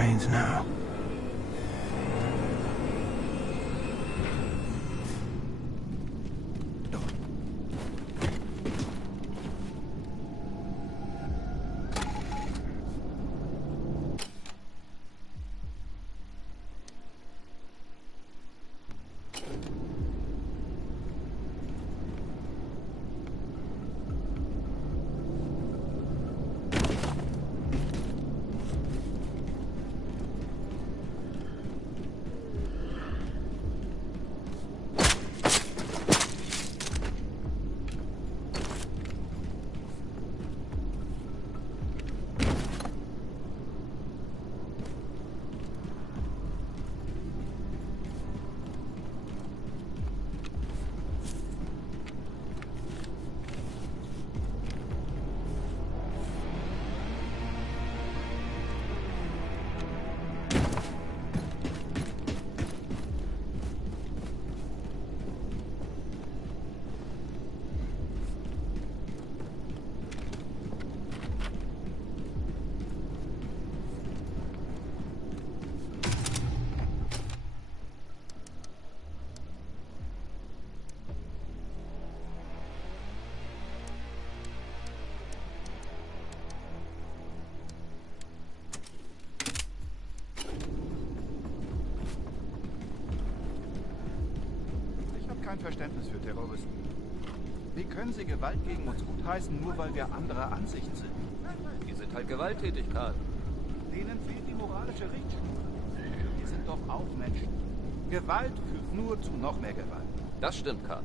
trains now. Kein Verständnis für Terroristen. Wie können sie Gewalt gegen uns gutheißen, nur weil wir anderer Ansicht sind? Die sind halt gewalttätig, Karl. Denen fehlt die moralische Richtschnur. Wir sind doch auch Menschen. Gewalt führt nur zu noch mehr Gewalt. Das stimmt, Karl.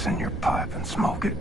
this in your pipe and smoke it?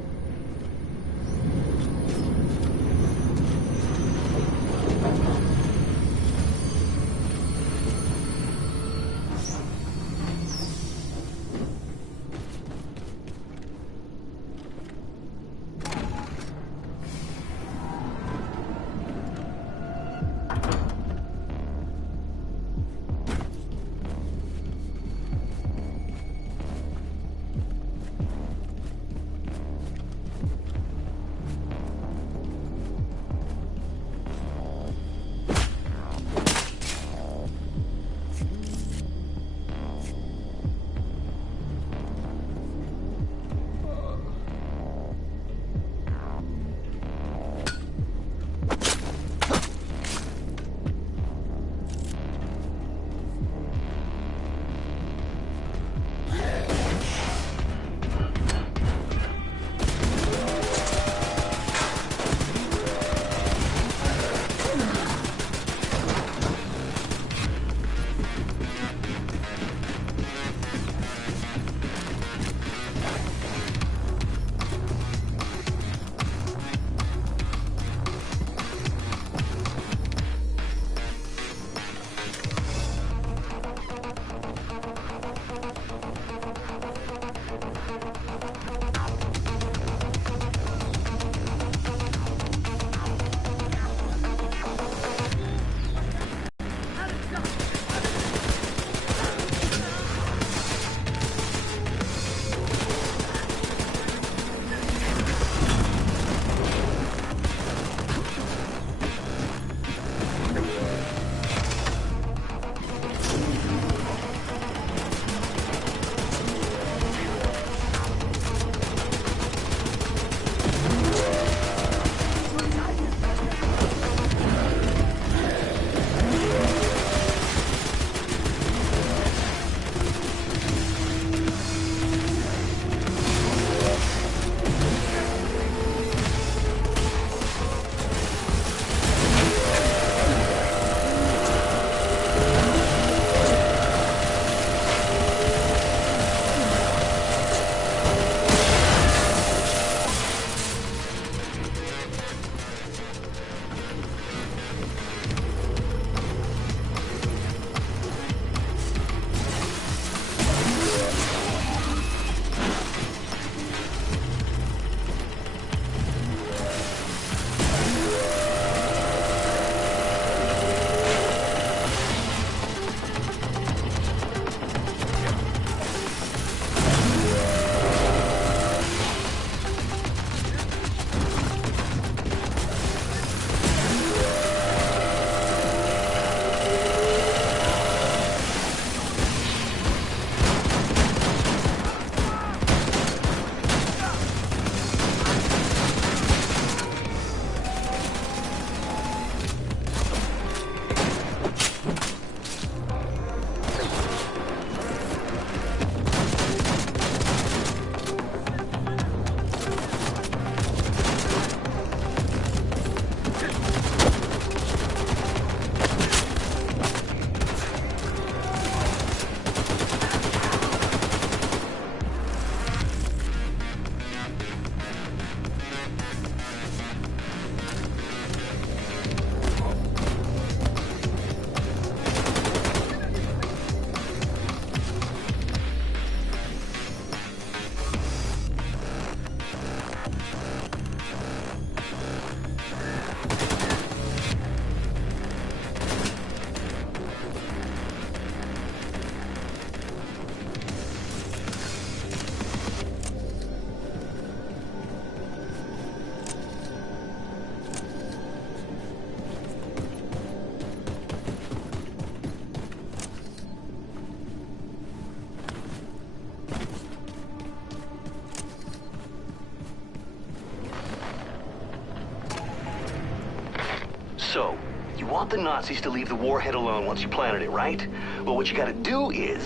So, you want the Nazis to leave the warhead alone once you planted it, right? Well, what you gotta do is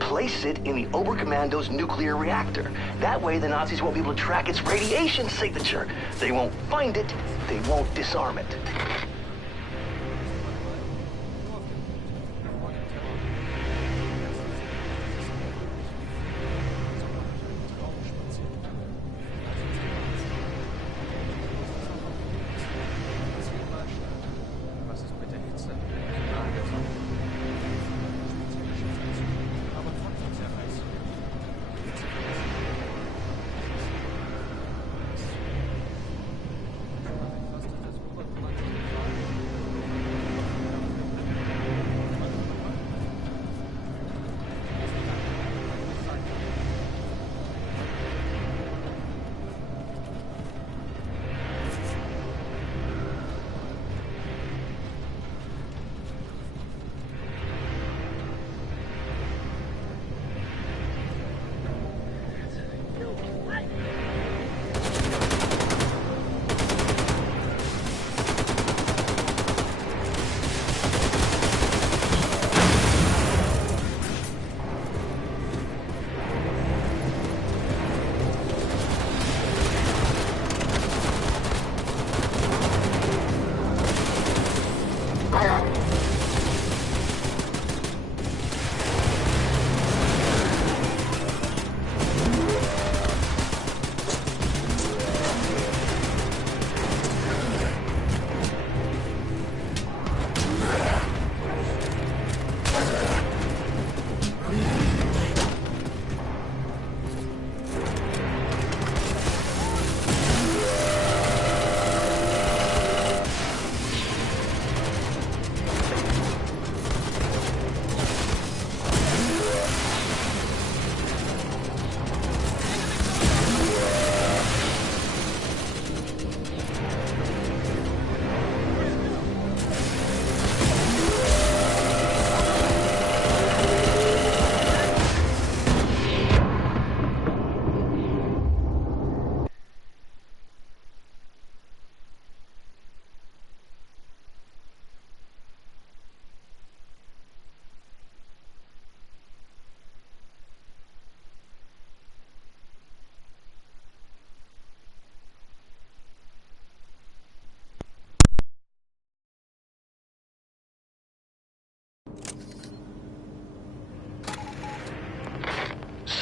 place it in the Oberkommando's nuclear reactor. That way the Nazis won't be able to track its radiation signature. They won't find it, they won't disarm it.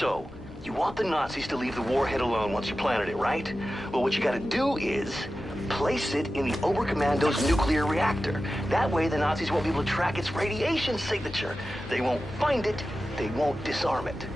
So, you want the Nazis to leave the warhead alone once you planted it, right? Well, what you gotta do is place it in the Oberkommando's nuclear reactor. That way, the Nazis won't be able to track its radiation signature. They won't find it, they won't disarm it.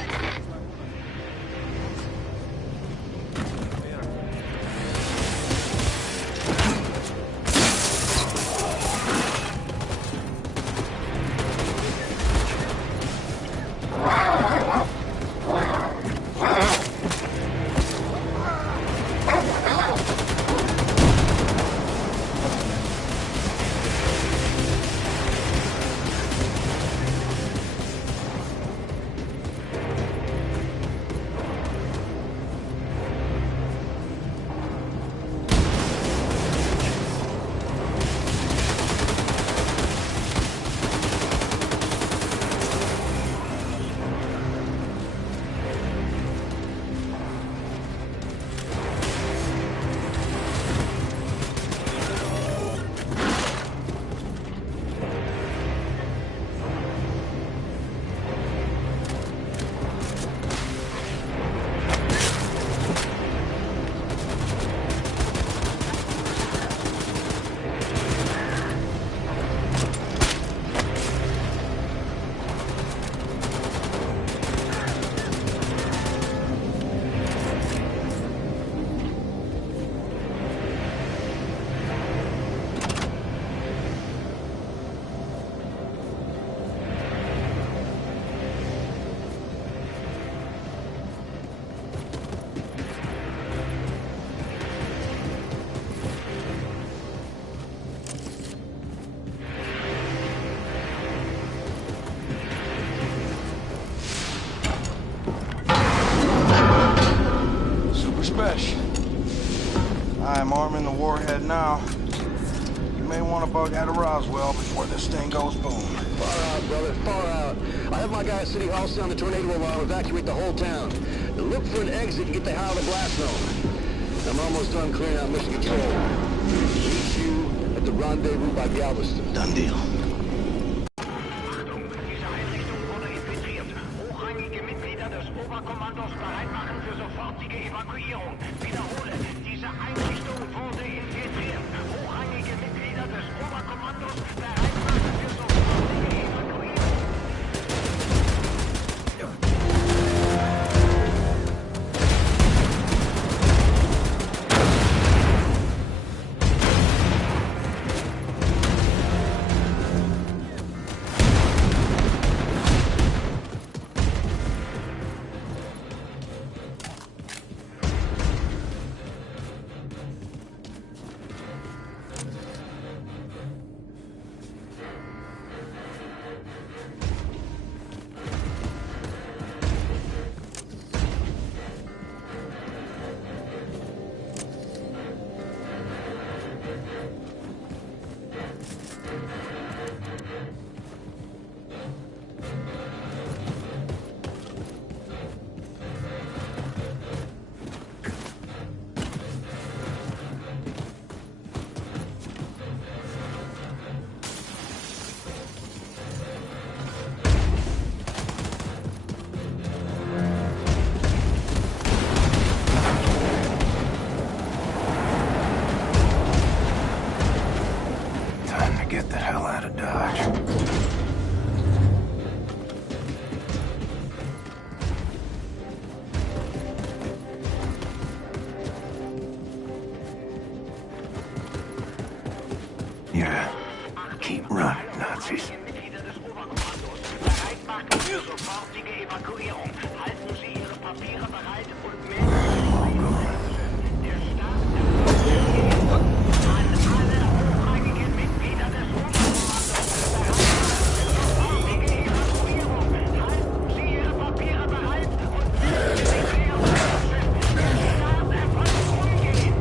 I'm arming the warhead now. You may want to bug out of Roswell before this thing goes boom. Far out, brother, far out. I have my guy at City Hall sound the tornado alarm, evacuate the whole town. Look for an exit and get the hell out of the blast zone. I'm almost done clearing out mission control. Meet you at the rendezvous by Galveston. Done deal. Achtung, diese Einrichtung wurde infiltriert. Hochrangige Mitglieder des Oberkommandos bereit machen für sofortige Evakuierung. Wiederhole, diese Einrichtung wurde infiltriert. Hochrangige Mitglieder des Oberkommandos bereit machen für sofortige Evakuierung. Get the hell out of Dodge. Yeah, keep running, Nazis. Mitglieder des Oberkommandos bereit machen für sofortige Evakuierung. Halten Sie Ihre Papiere bereit und melden Sie der Staat an alle hochrangigen Mitglieder des Oberkommandos bereit machen für sofortige Evakuierung. Halten Sie Ihre Papiere bereit und melden Sie der Staat erfolgt umgehend.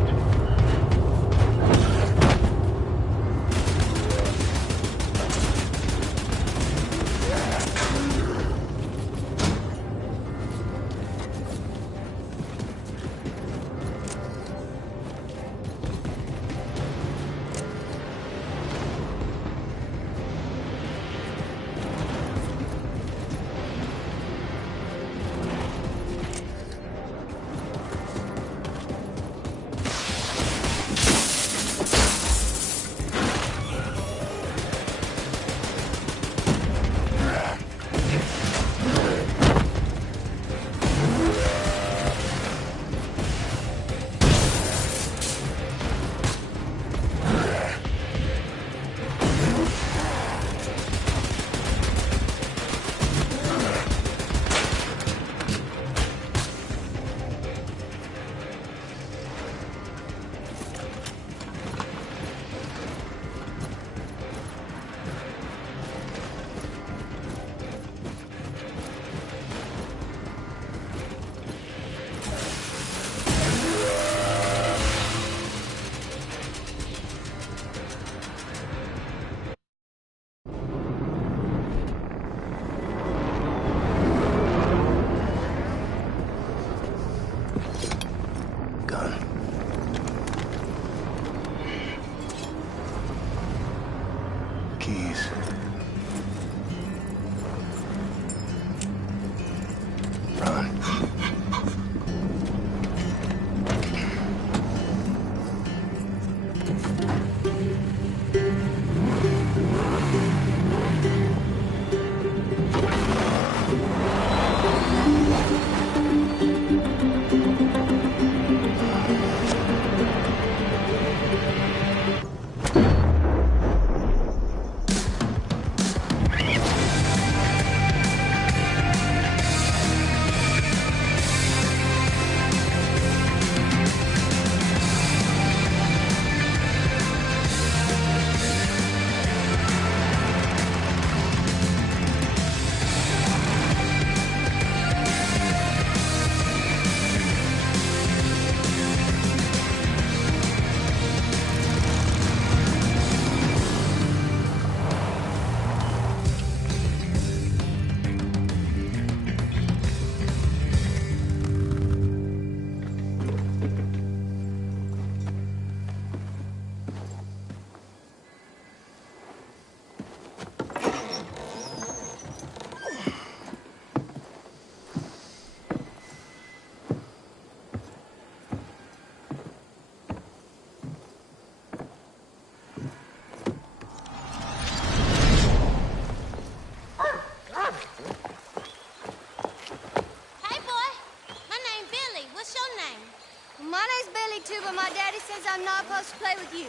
means I'm not supposed to play with you.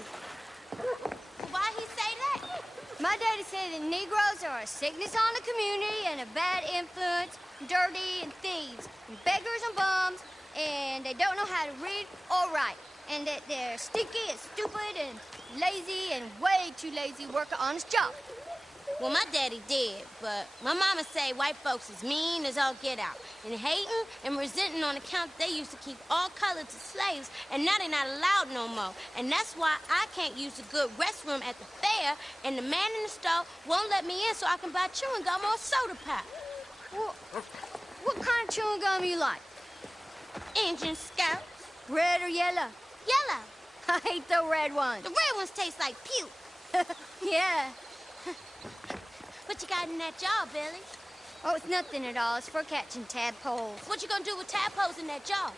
Well, why'd he say that? My daddy said that Negroes are a sickness on the community and a bad influence, dirty and thieves, and beggars and bums, and they don't know how to read or write, and that they're stinky and stupid and lazy and way too lazy to work an honest job. Well, my daddy did, but my mama say white folks is mean as all get out, and hating and resenting on account they used to keep all colors as slaves, and now they're not allowed no more. And that's why I can't use a good restroom at the fair, and the man in the store won't let me in so I can buy chewing gum or soda pop. Well, what kind of chewing gum you like? Injun Scouts. Red or yellow? Yellow. I hate the red ones. The red ones taste like puke. Yeah. What you got in that jar, Billy? Oh, it's nothing at all. It's for catching tadpoles. What you gonna do with tadpoles in that jar?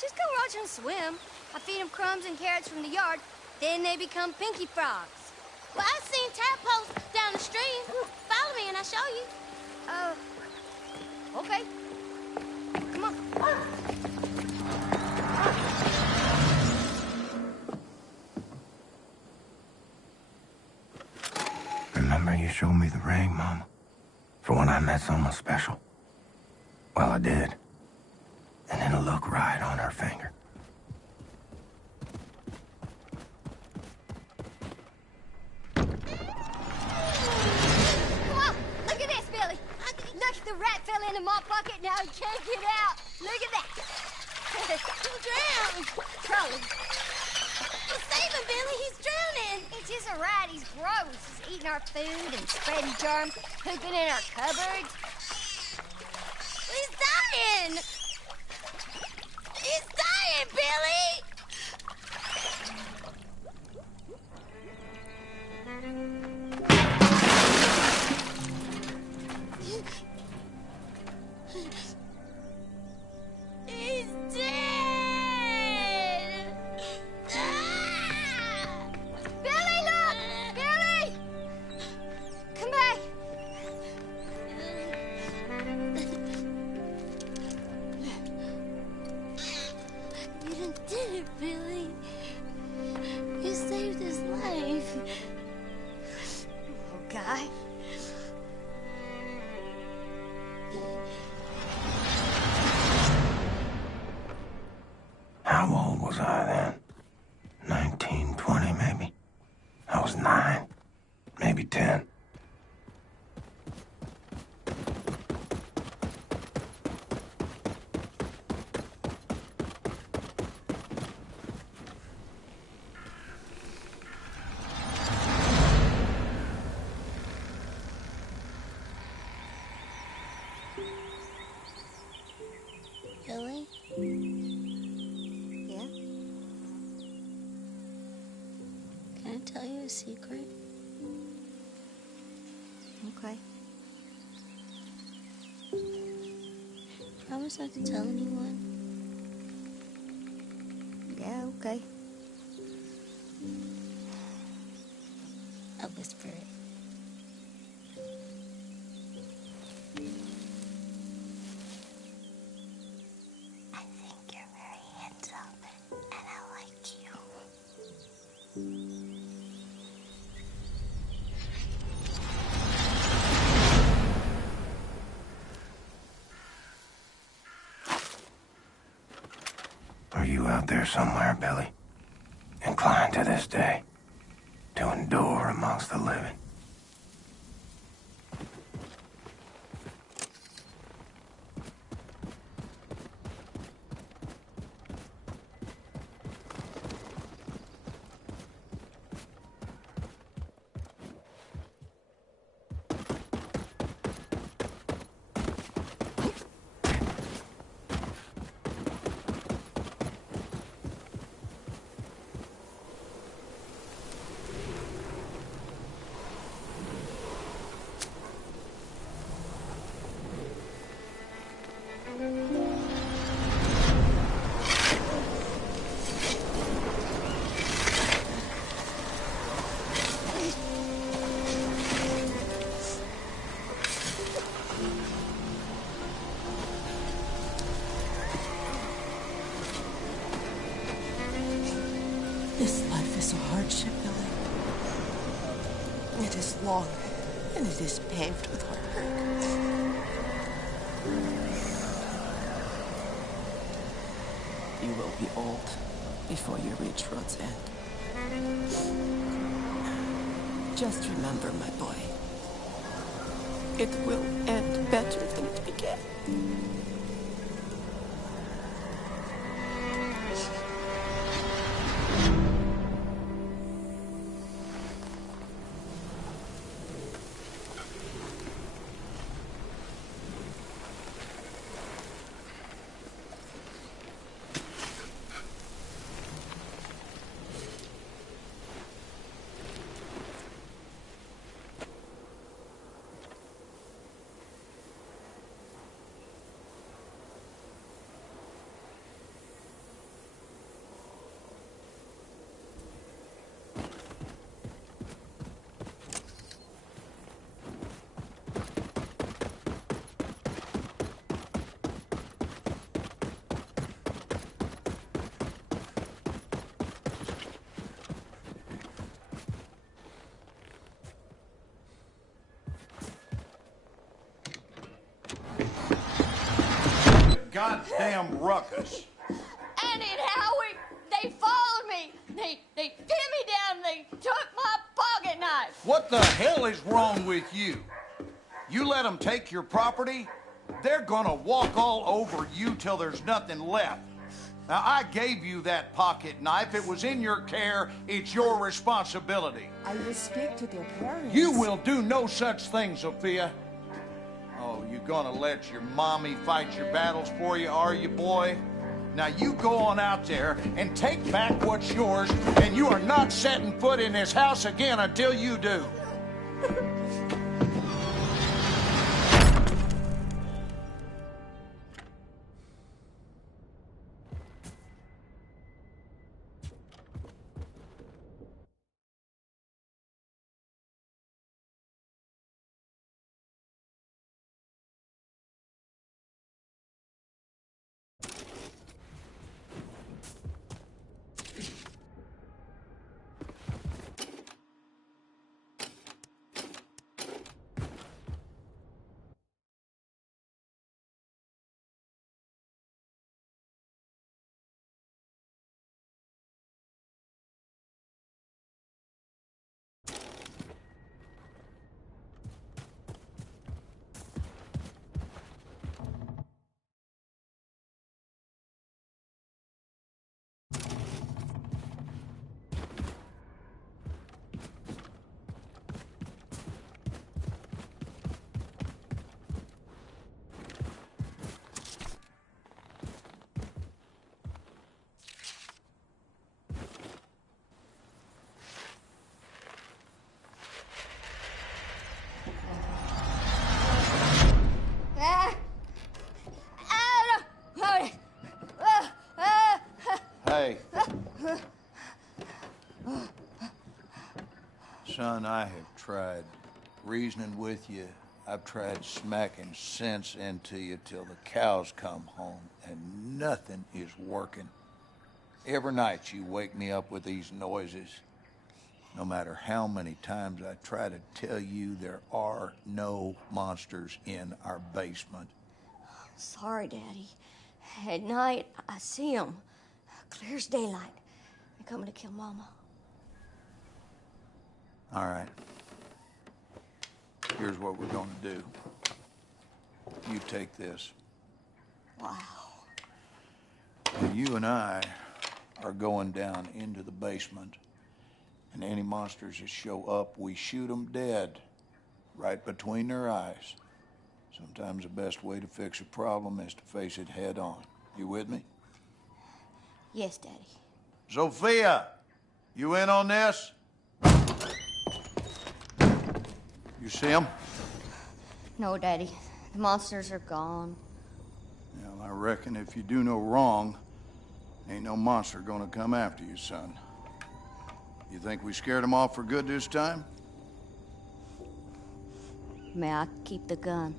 Just go watch them swim. I feed them crumbs and carrots from the yard. Then they become pinky frogs. Well, I've seen tadpoles down the stream. Follow me and I'll show you. Okay. Come on. Remember you showed me the ring, Mama? For when I met someone special? Well, I did. And it'll look right on her finger. Come on, look at this, Billy. Look, the rat fell into my pocket, now he can't get out. Look at that. He'll drown. Probably. Well, save him, Billy. He's drowning. It's just a rat. He's gross. He's eating our food and spreading germs, pooping in our cupboards. He's dying. He's dying, Billy. He's dead! Ah! Billy, look! Billy! Come back! You done did it, Billy. You saved his life. Oh, guy. How old was I then? 19, 20 maybe? I was 9, maybe 10. Billy? Yeah? Can I tell you a secret? Okay. Promise not to tell anyone. Yeah, okay. I'll whisper it. I think you're very handsome, and I like you. Are you out there somewhere, Billy? Inclined to this day to endure amongst the living? This life is a hardship, Billy. It is long, and it is paved with heartbreak. You will be old before you reach road's end. Just remember, my boy, it will end better than it began. Goddamn ruckus. Annie and Howie, they followed me. They pinned me down. They took my pocket knife. What the hell is wrong with you? You let them take your property, they're gonna walk all over you till there's nothing left. Now, I gave you that pocket knife. It was in your care. It's your responsibility. I will speak to their parents. You will do no such thing, Sophia. Oh, you gonna let your mommy fight your battles for you, are you, boy? Now you go on out there and take back what's yours, and you are not setting foot in this house again until you do. Hey. Son, I have tried reasoning with you. I've tried smacking sense into you till the cows come home, and nothing is working. Every night you wake me up with these noises. No matter how many times I try to tell you there are no monsters in our basement. Sorry, Daddy. At night, I see them. Clear as daylight. They're coming to kill Mama. All right. Here's what we're gonna do. You take this. Wow. Now, you and I are going down into the basement, and any monsters that show up, we shoot them dead, right between their eyes. Sometimes the best way to fix a problem is to face it head on. You with me? Yes, Daddy. Sophia, you in on this? You see them? No, Daddy. The monsters are gone. Well, I reckon if you do no wrong, ain't no monster gonna come after you, son. You think we scared them off for good this time? May I keep the gun?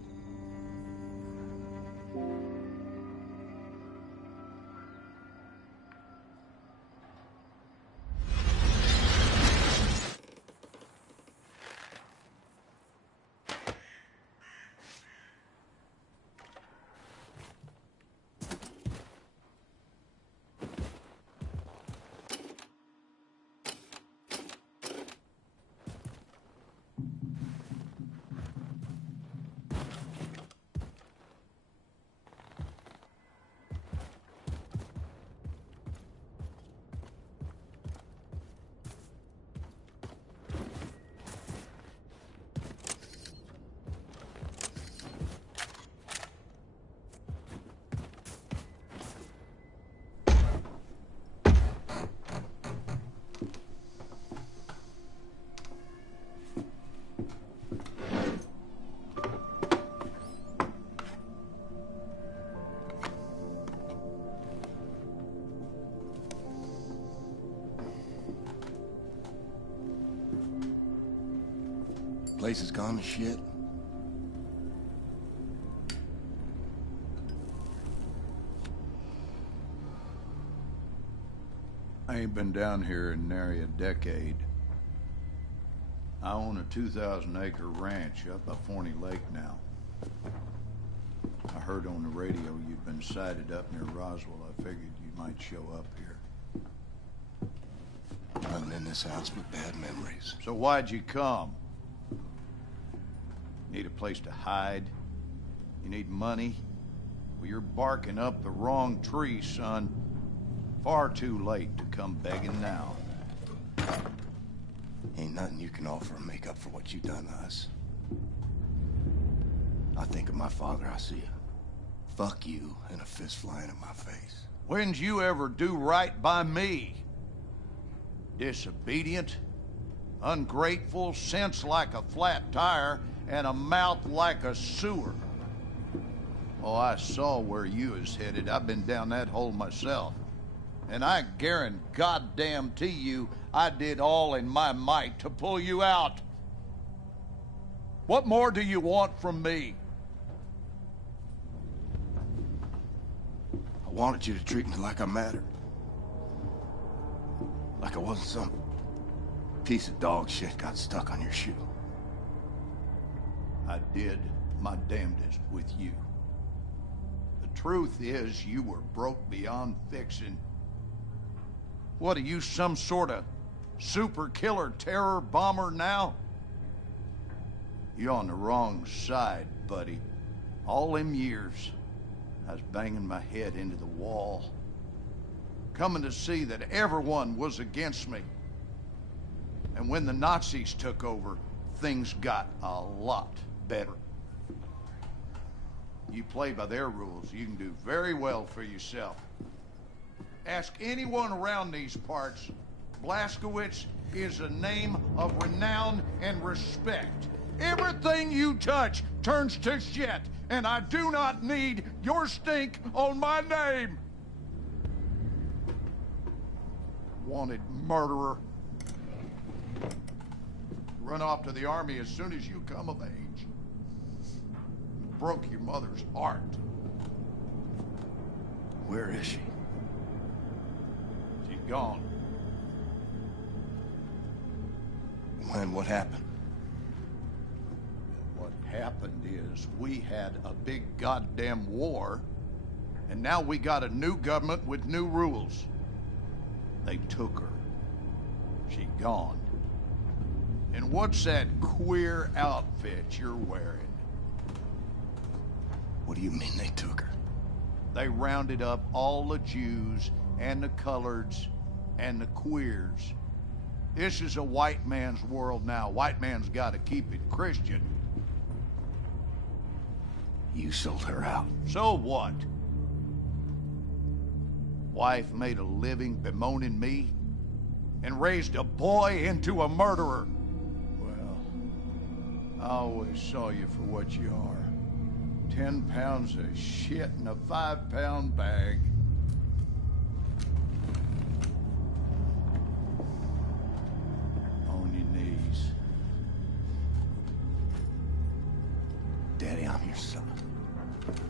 place has gone to shit? I ain't been down here in nary a decade. I own a 2,000-acre ranch up by Forney Lake now. I heard on the radio you'd been sighted up near Roswell. I figured you might show up here. Nothing in this house but bad memories. So why'd you come? Need a place to hide? You need money? Well, you're barking up the wrong tree, son. Far too late to come begging now. Ain't nothing you can offer to make up for what you done to us. I think of my father, I see a fuck you and a fist flying in my face. When'd you ever do right by me? Disobedient, ungrateful, sense like a flat tire, and a mouth like a sewer. Oh, I saw where you was headed. I've been down that hole myself. And I guarantee you, I did all in my might to pull you out. What more do you want from me? I wanted you to treat me like I mattered. Like I wasn't some piece of dog shit got stuck on your shoe. I did my damnedest with you. The truth is, you were broke beyond fixing. What are you, some sort of super killer terror bomber now? You're on the wrong side, buddy. All them years, I was banging my head into the wall, coming to see that everyone was against me. And when the Nazis took over, things got a lot better. You play by their rules, you can do very well for yourself. Ask anyone around these parts. Blazkowicz is a name of renown and respect. Everything you touch turns to shit, and I do not need your stink on my name. Wanted murderer. Run off to the army as soon as you come of age. Broke your mother's heart. Where is she? She's gone. When? What happened? What happened is we had a big goddamn war, and now we got a new government with new rules. They took her. She gone. And what's that queer outfit you're wearing? What do you mean they took her? They rounded up all the Jews and the coloreds and the queers. This is a white man's world now. White man's got to keep it Christian. You sold her out. So what? Wife made a living bemoaning me and raised a boy into a murderer. Well, I always saw you for what you are. 10 pounds of shit in a 5-pound bag. On your knees. Daddy, I'm your son.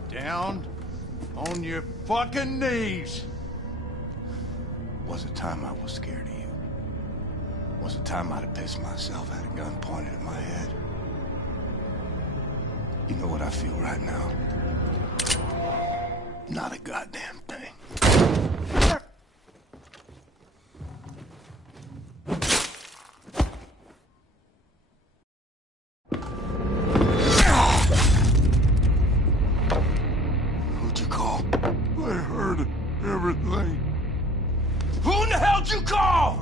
Down on your fucking knees. Was it time I was scared of you? Was it time I'd have pissed myself, had a gun pointed at my head? You know what I feel right now? Not a goddamn thing. Who'd you call? I heard everything. Who in the hell'd you call?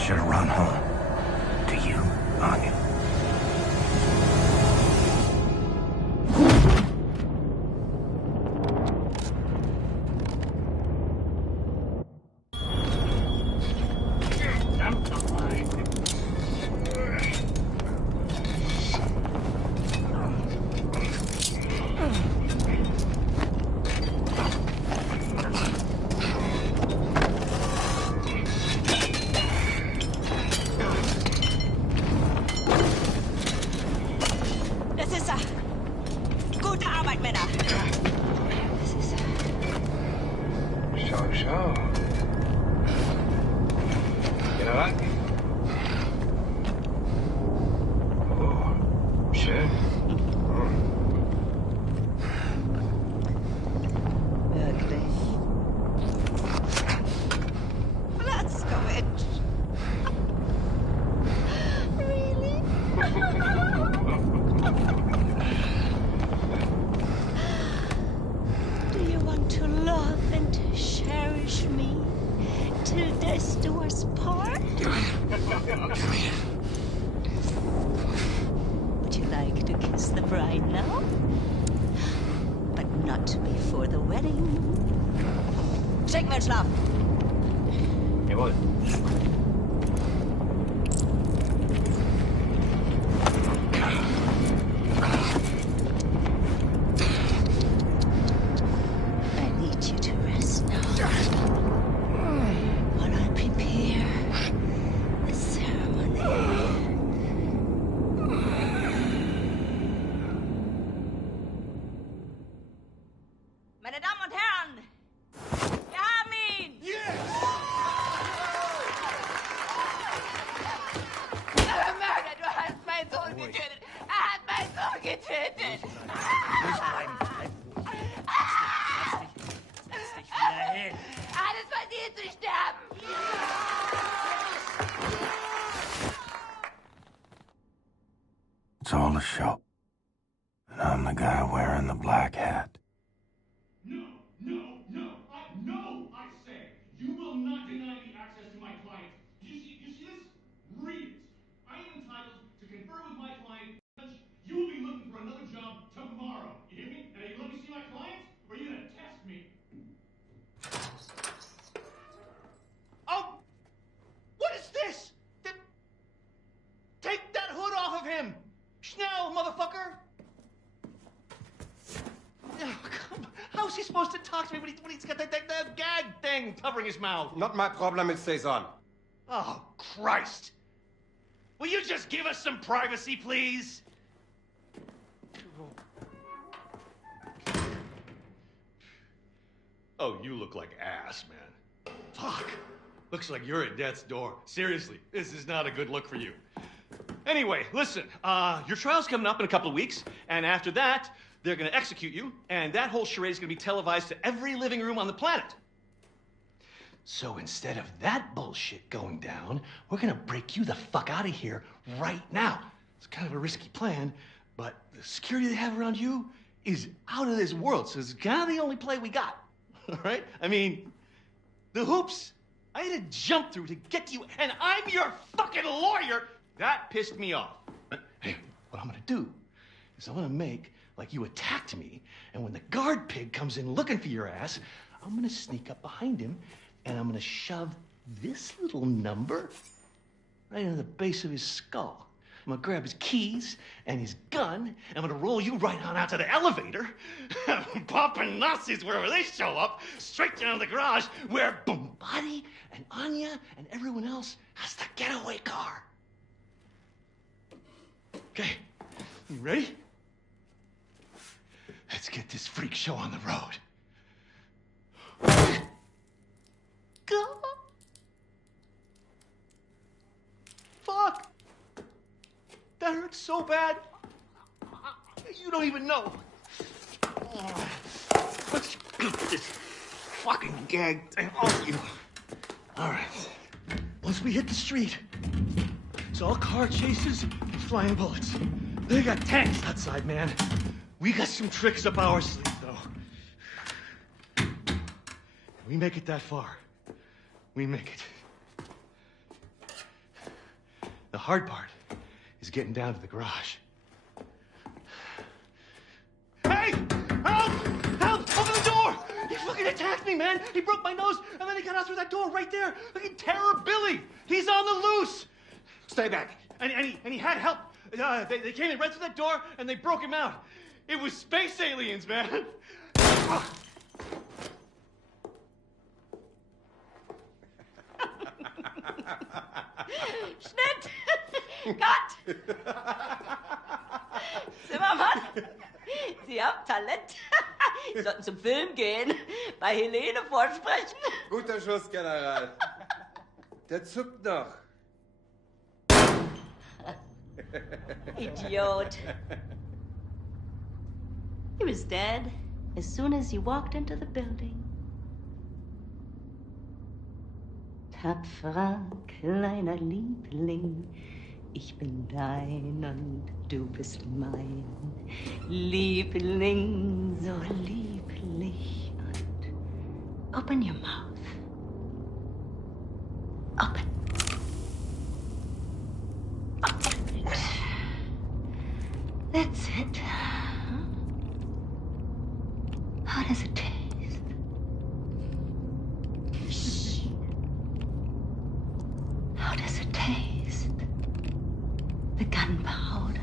should have run home. To you, Anya. Would you like to kiss the bride now? But not before the wedding. Schick mir Schlaf. Jawohl. I need you to rest now. While I prepare the ceremony. Meine Damen und Herren, wir haben ihn! Mörder, du hast meinen Sohn getötet! Er hat meinen Sohn getötet! Er hat es verdient zu sterben! It's all a show. And I'm the guy wearing the black hat. No, I say, you will not deny me access to my client. You see this? Read it. I am entitled to confer with my client. You will be looking for another job tomorrow. You hear me? And are you let me see my client? Or are you gonna test me? Oh! What is this? Take that hood off of him! Schnell, motherfucker! Oh, come on. How's he supposed to talk to me when he's got that gag thing covering his mouth? Not my problem, it stays on. Oh, Christ! Will you just give us some privacy, please? Oh, you look like ass, man. Fuck. Looks like you're at death's door. Seriously, this is not a good look for you. Anyway, listen, your trial's coming up in a couple of weeks, and after that, they're gonna execute you, and that whole charade is gonna be televised to every living room on the planet. So instead of that bullshit going down, we're gonna break you the fuck out of here right now. It's kind of a risky plan, but the security they have around you is out of this world, so it's kind of the only play we got. All right? I mean, the hoops I had to jump through to get to you, and I'm your fucking lawyer. That pissed me off. Hey, what I'm gonna do is I'm gonna make like you attacked me, and when the guard pig comes in looking for your ass, I'm gonna sneak up behind him, and I'm gonna shove this little number right into the base of his skull. I'm gonna grab his keys and his gun, and I'm gonna roll you right on out to the elevator, popping Nazis wherever they show up, straight down to the garage where Bombati and Anya and everyone else has the getaway car. Okay, you ready? Let's get this freak show on the road. Go. Fuck. That hurts so bad. You don't even know. Let's get this fucking gag thing off you. All right. Once we hit the street, it's all car chases and flying bullets. They got tanks outside, man. We got some tricks up our sleeve, though. We make it that far. We make it. hard part is getting down to the garage. Hey! Help! Help! Open the door! He fucking attacked me, man! He broke my nose, and then he got out through that door right there! Fucking Terror Billy! He's on the loose! Stay back. And he had help. They came in right through that door, and they broke him out. It was space aliens, man! Schnitt! Cut! Zimmermann, Sie haben Talent. Sie sollten zum Film gehen, bei Helene vorsprechen. Guter Schuss, General. Der zuckt noch. Idiot. He was dead as soon as you walked into the building. Tapferer kleiner Liebling, ich bin dein und du bist mein. Liebling, so lieblich und open your mouth. Open. Open it. That's it. How does it taste? Shh. How does it taste? The gunpowder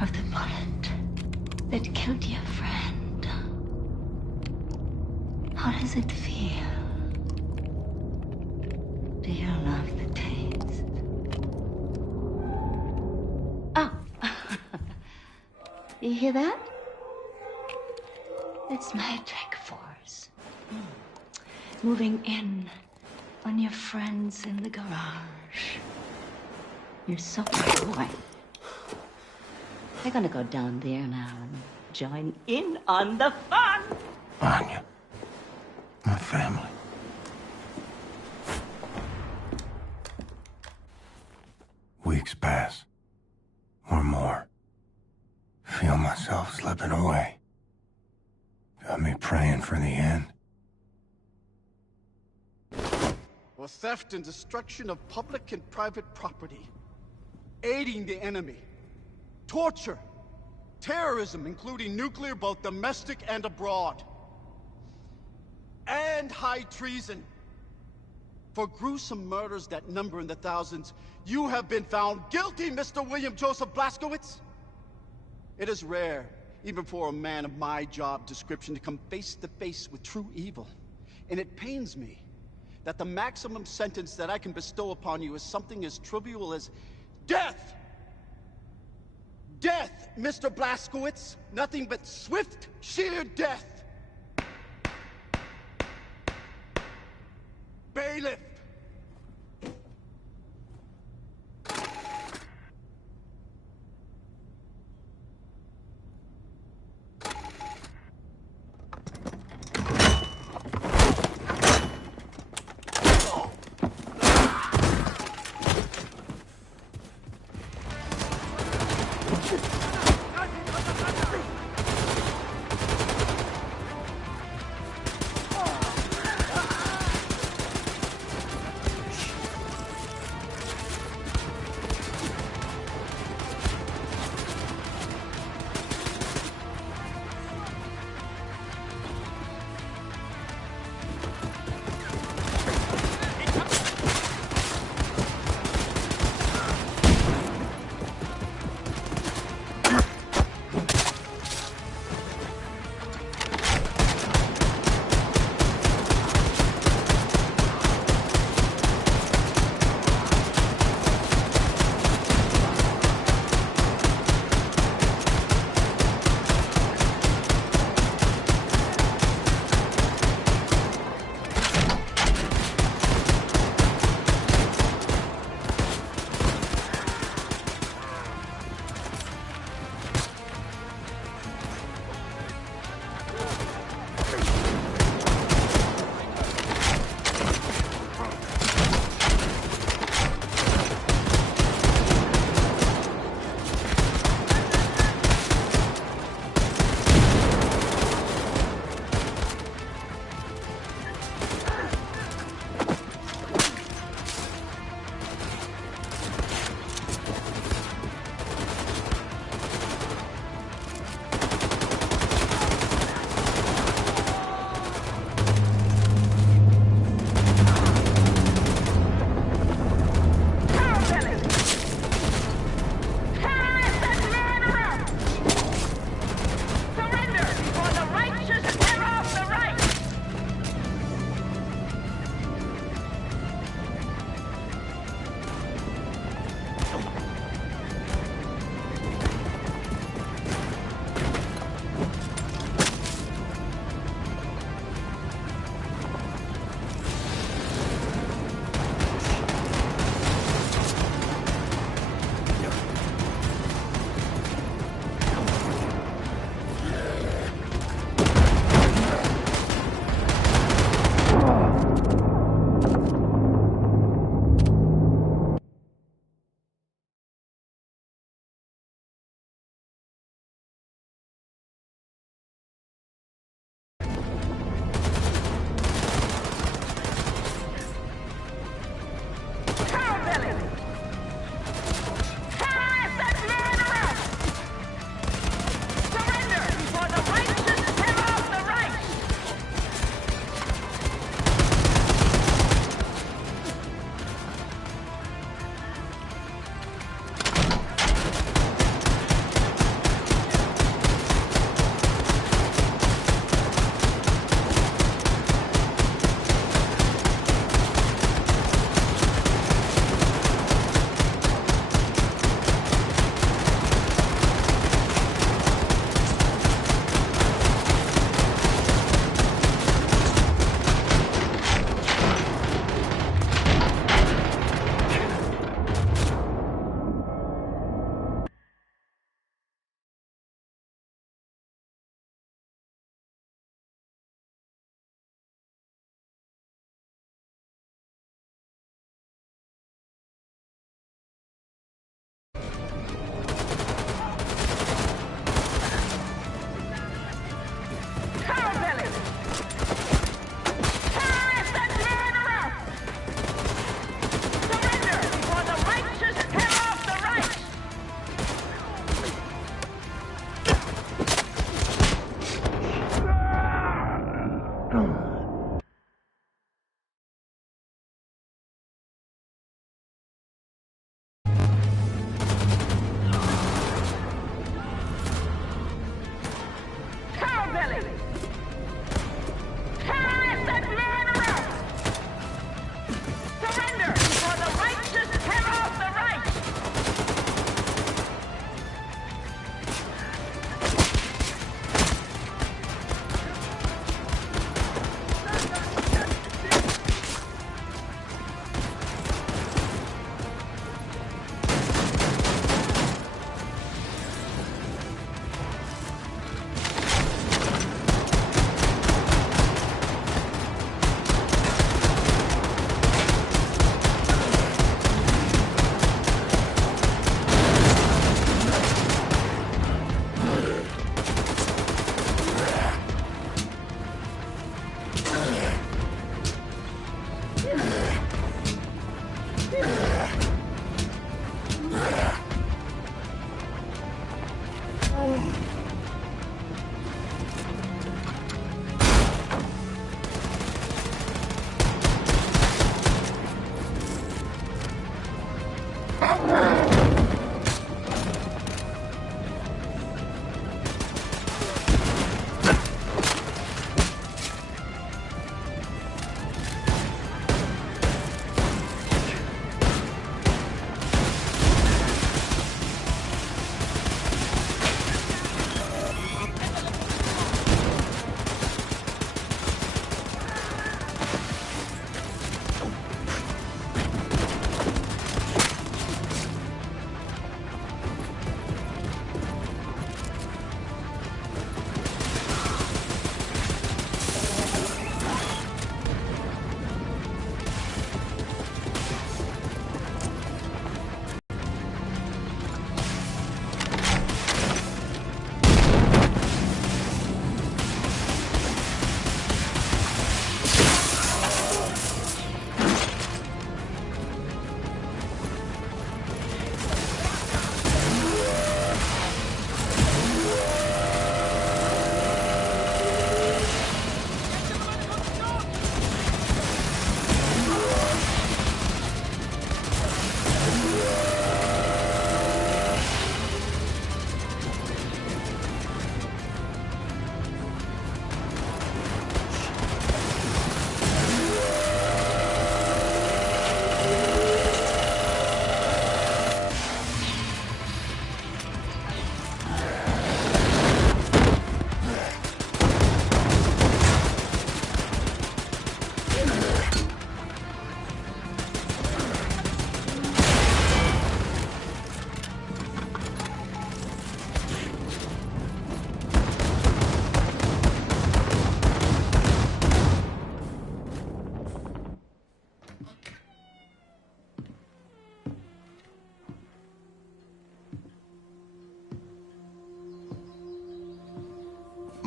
of the bullet that killed your friend. How does it feel? Do you love the taste? Oh. You hear that? It's my attack force. Moving in on your friends in the garage. You're so boy. They're gonna go down there now and join in on the fun. Anya, my family. Weeks pass, or more. Feel myself slipping away. Got me praying for the end. For theft and destruction of public and private property, aiding the enemy, torture, terrorism, including nuclear, both domestic and abroad, and high treason. For gruesome murders that number in the thousands, you have been found guilty, Mr. William Joseph Blazkowicz. It is rare, even for a man of my job description, to come face to face with true evil. And it pains me that the maximum sentence that I can bestow upon you is something as trivial as death! Death, Mr. Blazkowicz! Nothing but swift, sheer death! Bailiff!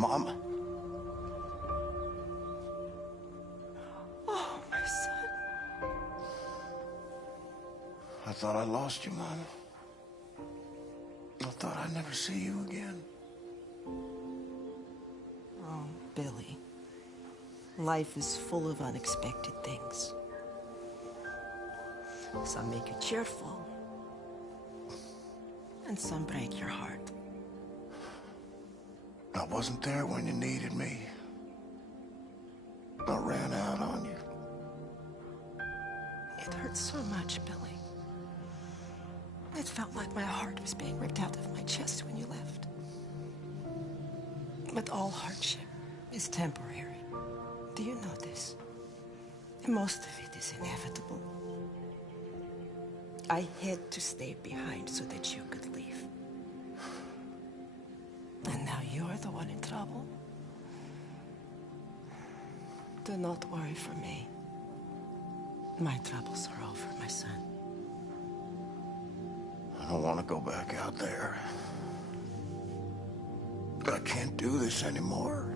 Mama. Oh, my son. I thought I lost you, Mama. I thought I'd never see you again. Oh, Billy. Life is full of unexpected things. Some make you cheerful, and some break your heart. I wasn't there when you needed me. I ran out on you. It hurts so much, Billy. It felt like my heart was being ripped out of my chest when you left. But all hardship is temporary. Do you know this? Most of it is inevitable. I had to stay behind so that you could leave. And now you're the one in trouble. Do not worry for me. My troubles are over, my son. I don't want to go back out there. I can't do this anymore.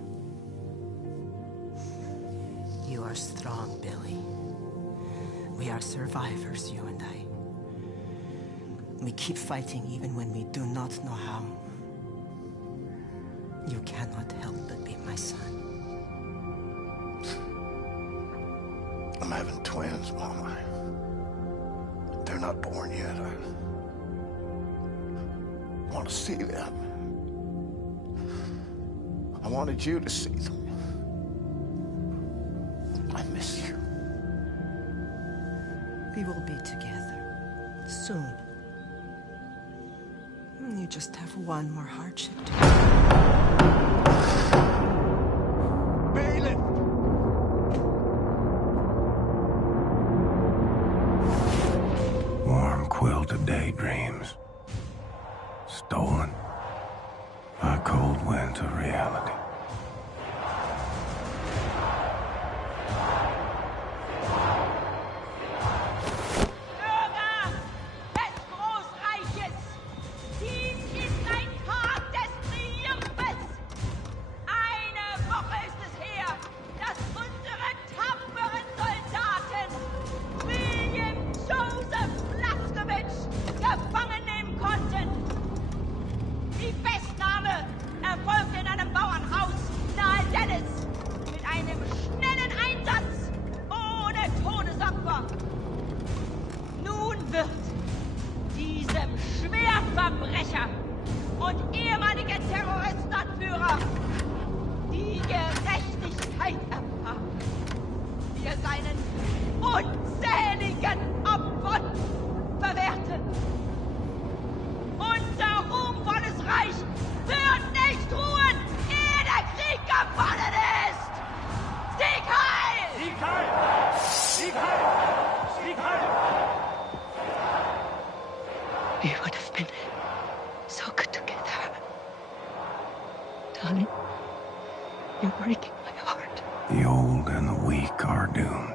You are strong, Billy. We are survivors, you and I. We keep fighting even when we do not know how. You cannot help but be my son. I'm having twins, Mama. They're not born yet. I want to see them. I wanted you to see them. I miss you. We will be together soon. You just have one more hardship to Bailiff! Warm quilted daydreams. Stolen by cold winds of reality. Schwerverbrecher und ehemaliger Terroristenanführer die Gerechtigkeit erfahren, die er seinen unzähligen Opfern verwehrte. Unser ruhmvolles Reich wird nicht ruhen, ehe der Krieg gewonnen ist! Sieg heil! Sieg heil! Sieg heil! Sieg heil! We would have been so good together. Darling, you're breaking my heart. The old and the weak are doomed.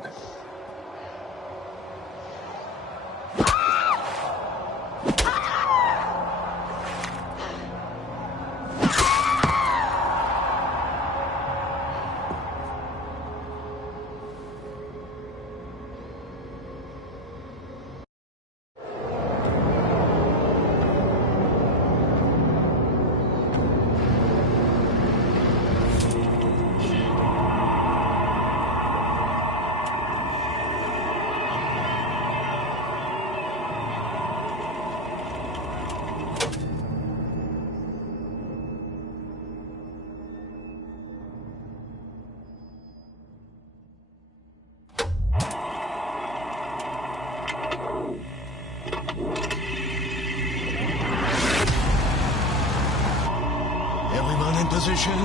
Everyone in position.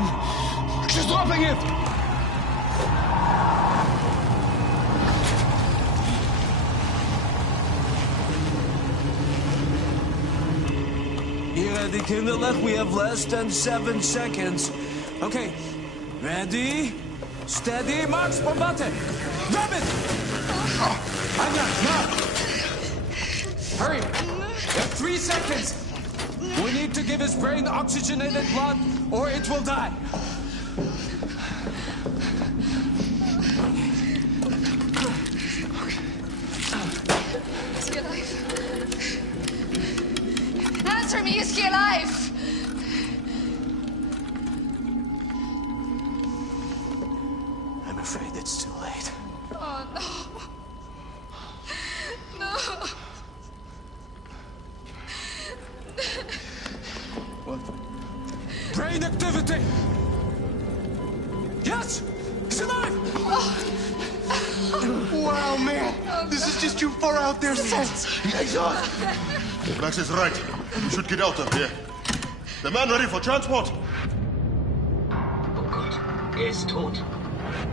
She's dropping it! Hier at the Kinderlech, we have less than 7 seconds. Okay, ready, steady, march, bombate! Grab it! Anya, now! Hurry! You have 3 seconds! We need to give his brain oxygenated blood, or it will die. answer me. Is he alive? I'm afraid it's too late. Oh, no. No. What? Brain activity! Yes! He's alive! Wow, man! This is just too far out there, Seth! Exhaust! Max is right. We should get out of here. The man ready for transport? Oh Gott, ist tot.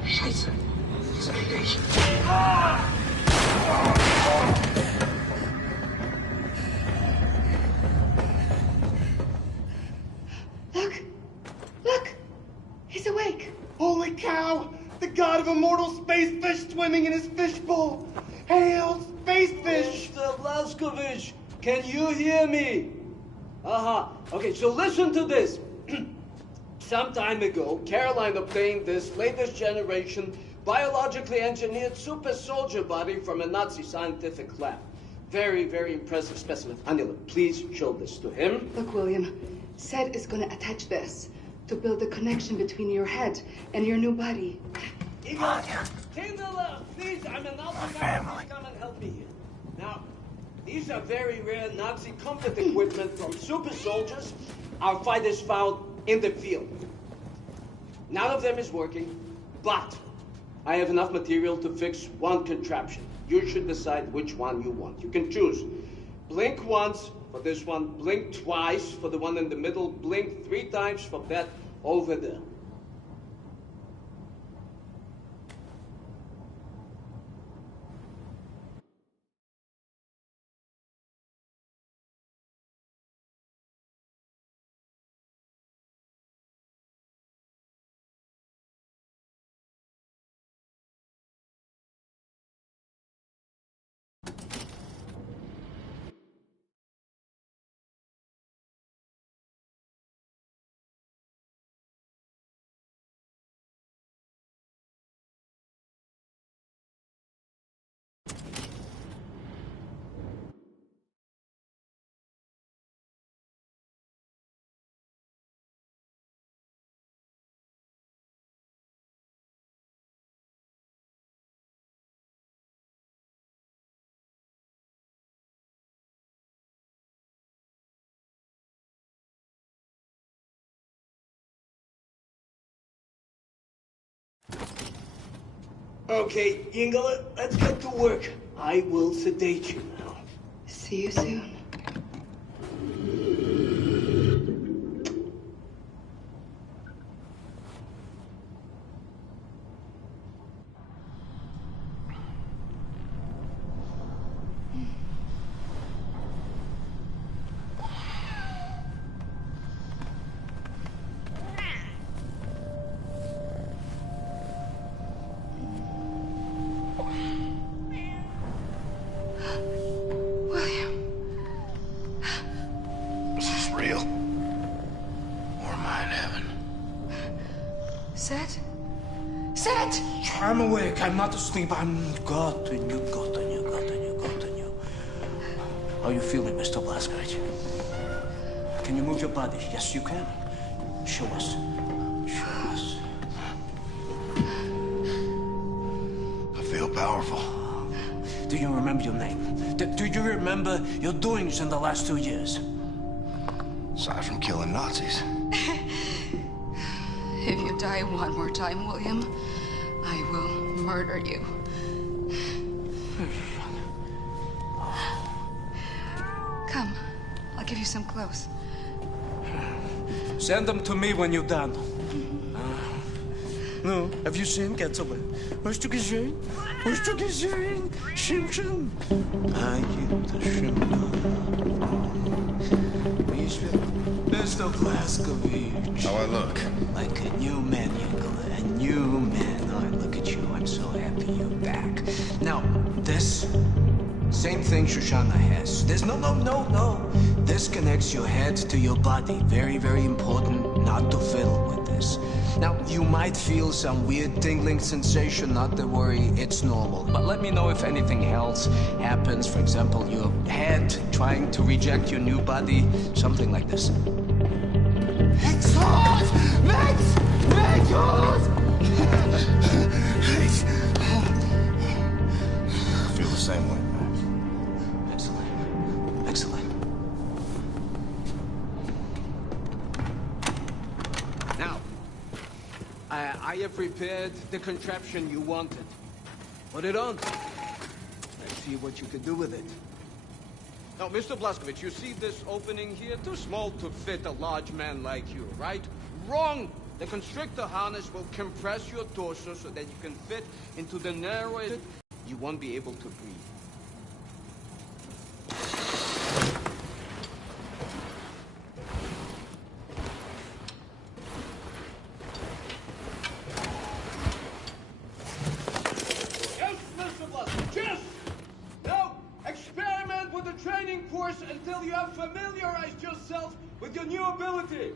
Scheiße. Das kriege ich. Look! He's awake! Holy cow! The god of immortal space fish swimming in his fishbowl! Hail, space fish! Mr. Blazkowicz, can you hear me? Okay, so listen to this. Some time ago, Caroline obtained this latest generation biologically engineered super soldier body from a Nazi scientific lab. Very, very impressive specimen. Anila, please show this to him. Look, William, Seth is gonna attach this to build a connection between your head and your new body. Igor, Tindala, please, I'm an alpha. Please come and help me here. Now, these are very rare Nazi combat equipment from super soldiers our fighters found in the field. None of them is working, but I have enough material to fix one contraption. You should decide which one you want. You can choose. Blink once for this one, blink twice for the one in the middle, blink 3 times for that over there. Okay, Ingela, let's get to work. I will sedate you now. See you soon. I'm awake. I'm not asleep. I'm got you. How are you feeling, Mr. Blazkowicz? Can you move your body? Yes, you can. Show us. Show us. I feel powerful. Do you remember your name? Do you remember your doings in the last 2 years? Aside from killing Nazis. If you die one more time, William, I will murder you. Come, I'll give you some clothes. Send them to me when you're done. No, have you seen Getaway? Hast du gesehen? Hast du gesehen? Simpson? Mr. Blazkowicz. How I look? Like a new man, Nicola. A new man. Oh, look at you. I'm so happy you're back. Now, this same thing Shoshana has. There's no. This connects your head to your body. Very, very important not to fiddle with this. Now, you might feel some weird tingling sensation. Not to worry, it's normal. But let me know if anything else happens. For example, your head trying to reject your new body, something like this. Exhaust! Max! Exhaust! I feel the same way, Max. Excellent. Excellent. Now, I have prepared the contraption you wanted. Put it on. Let's see what you can do with it. Now, Mr. Blazkowicz, you see this opening here? Too small to fit a large man like you, right? Wrong! The constrictor harness will compress your torso so that you can fit into the narrowest. You won't be able to breathe. Yes, Mr. Blazkowicz, yes! Now, experiment with the training course until you have familiarized yourself with your new ability.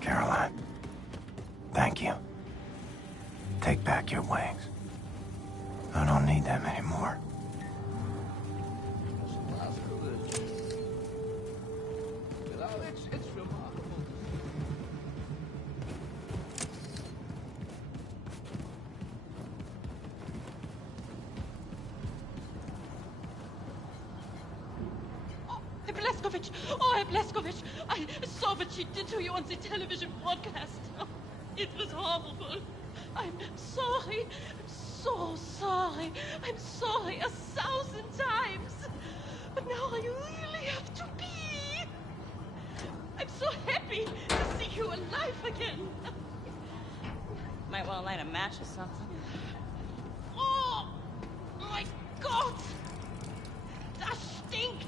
Caroline, thank you. Take back your wings. I don't need them anymore. It's remarkable. Herr Blazkowicz! Oh, Herr Blazkowicz! I saw what she did to you on the television broadcast. Oh, it was horrible. I'm sorry. I'm so sorry. I'm sorry 1,000 times. But now I really have to pee. I'm so happy to see you alive again. Might want to light a match or something. Oh, my God! Das stinkt!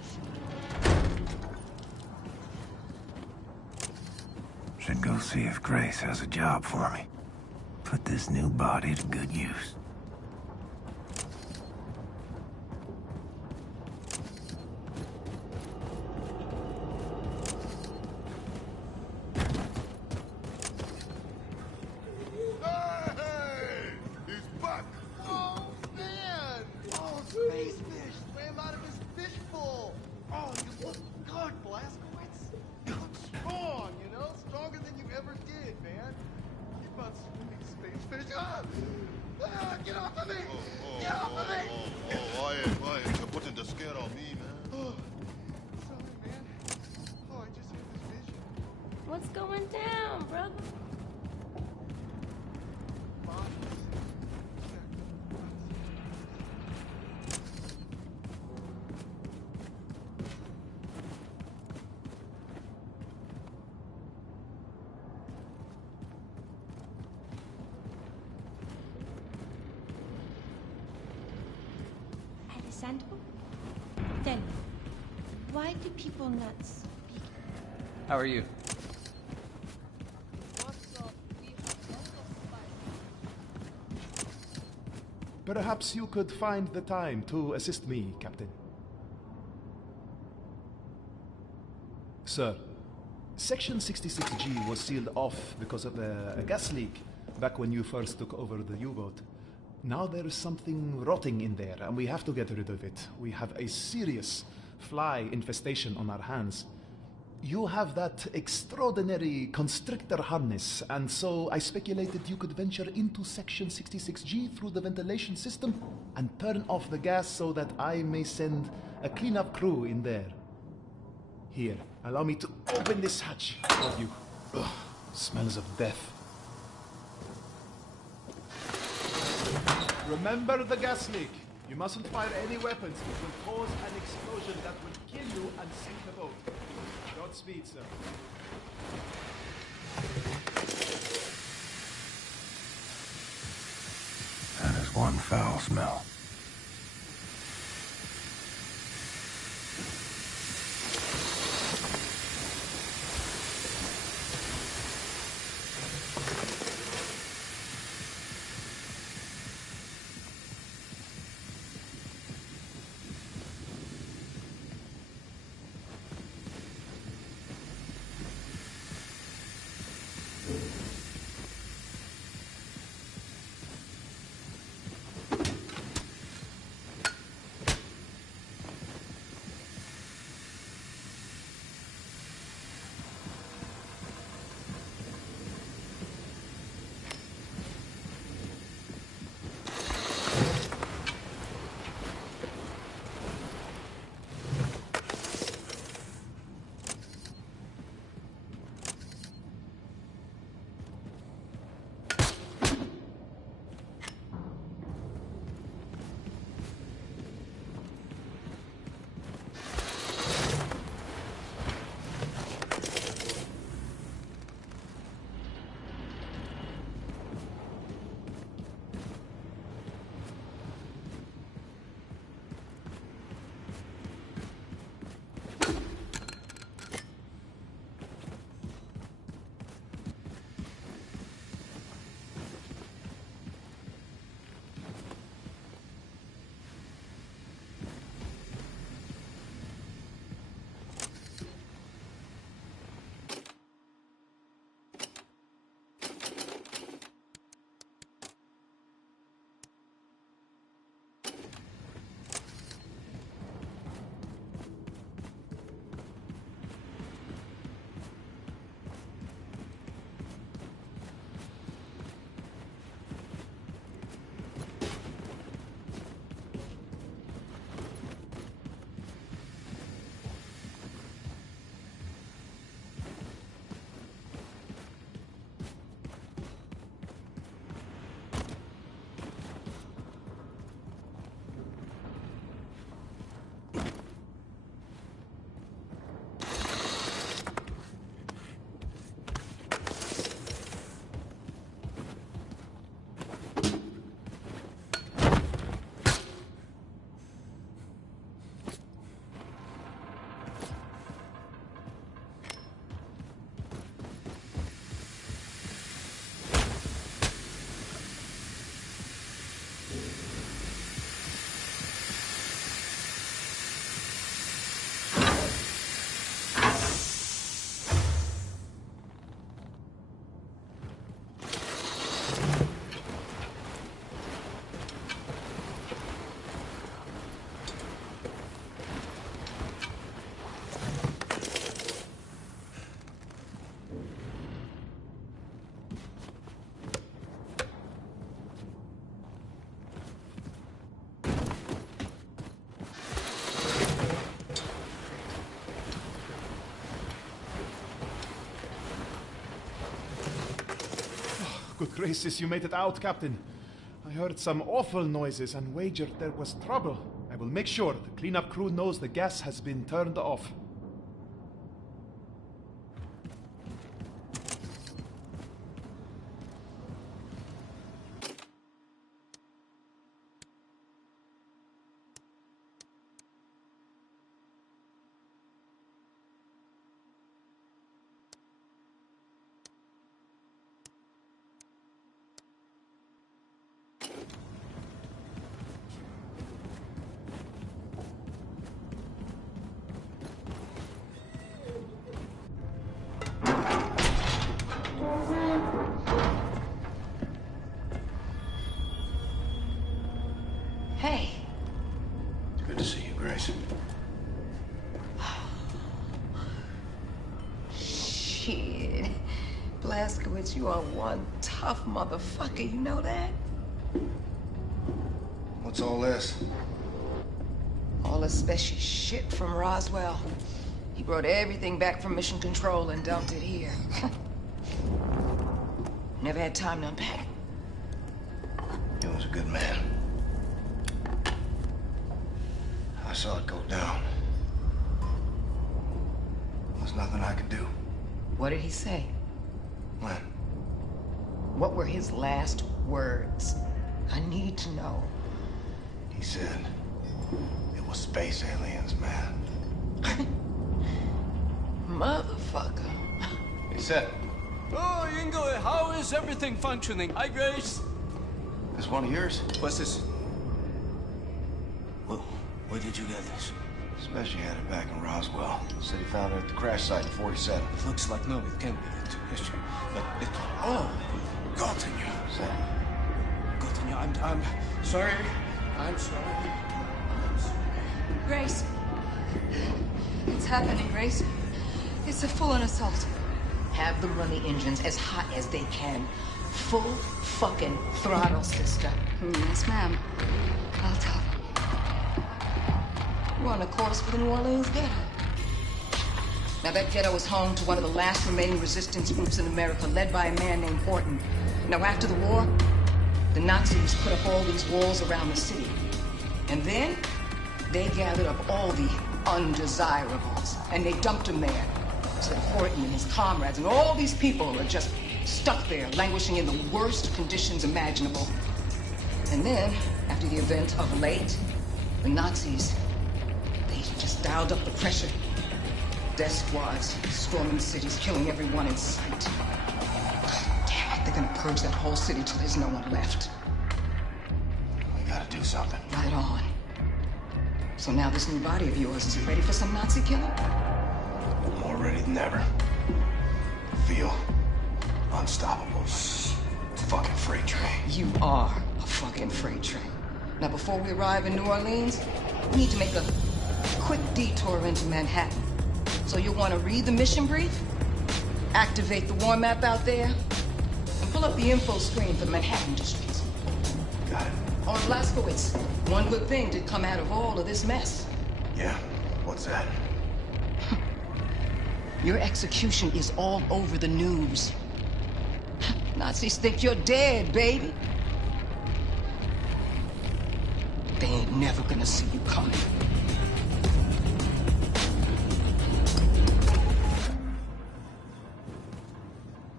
Should go see if Grace has a job for me. Put this new body to good use. Hey! He's back! Oh, man! Oh, space fish swam out of his fishbowl! Oh, you look good, Blazkowicz! You look strong, you know? Stronger than you ever did, man. Get off of me! Get off of me! Why? You're putting the scare on me, man. Sorry, man. Oh, I just had this vision. What's going down, brother? Alessandro? Tell me, why do people not speak? How are you? Perhaps you could find the time to assist me, Captain. Sir, Section 66G was sealed off because of a gas leak back when you first took over the U-boat. Now there is something rotting in there, and we have to get rid of it. We have a serious fly infestation on our hands. You have that extraordinary constrictor harness, and so I speculated you could venture into Section 66G through the ventilation system and turn off the gas so that I may send a cleanup crew in there. Here, allow me to open this hatch for you. Ugh, smells of death. Remember the gas leak. You mustn't fire any weapons. It will cause an explosion that will kill you and sink the boat. Godspeed, sir. That is one foul smell. Good gracious, you made it out, Captain. I heard some awful noises and wagered there was trouble. I will make sure the cleanup crew knows the gas has been turned off. Hey. It's good to see you, Grace. Shit. Blazkowicz, you are one tough motherfucker, you know that? What's all this? All the special shit from Roswell. He brought everything back from Mission Control and dumped it here. Never had time to unpack it. He was a good man. I saw it go down. There's nothing I could do. What did he say? When? What were his last words? I need to know. He said it was space aliens, man. Motherfucker. He said, Oh, Ingo, how is everything functioning? Hi, Grace. this one of yours? What's this? Where did you get this? Special had it back in Roswell. Said he found it at the crash site in 47. It looks like no, it can't be it. But it. Oh, gotten you. Say, Gotten you. I'm sorry. I'm sorry. Grace. It's happening, Grace. It's a full-on assault. Have them run the engines as hot as they can. Full fucking throttle, sister. Yes, ma'am. I'll tell them. We're on a course for the New Orleans ghetto. Now, that ghetto is home to one of the last remaining resistance groups in America, led by a man named Horton. Now, after the war, the Nazis put up all these walls around the city. And then, they gathered up all the undesirables, and they dumped them there. So that Horton and his comrades and all these people are just stuck there, languishing in the worst conditions imaginable. And then, after the event of late, the Nazis, they just dialed up the pressure. Death squads storming cities, killing everyone in sight. God damn it, they're gonna purge that whole city till there's no one left. we gotta do something. Right on. So now this new body of yours, is it ready for some Nazi killing? More ready than ever. Feel unstoppable. It's a fucking freight train. You are a fucking freight train. Now, before we arrive in New Orleans, we need to make a quick detour into Manhattan. So you'll want to read the mission brief, activate the war map out there, and pull up the info screen for the Manhattan districts. Got it. On Blazkowicz, one good thing did come out of all of this mess. Yeah? What's that? Your execution is all over the news. Nazis think you're dead, baby. They ain't never gonna see you coming.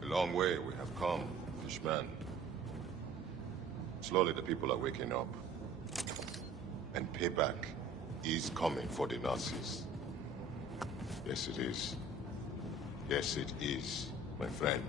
A long way we have come, Fishman. Slowly the people are waking up. And payback is coming for the Nazis. Yes, it is. Yes, it is, my friend.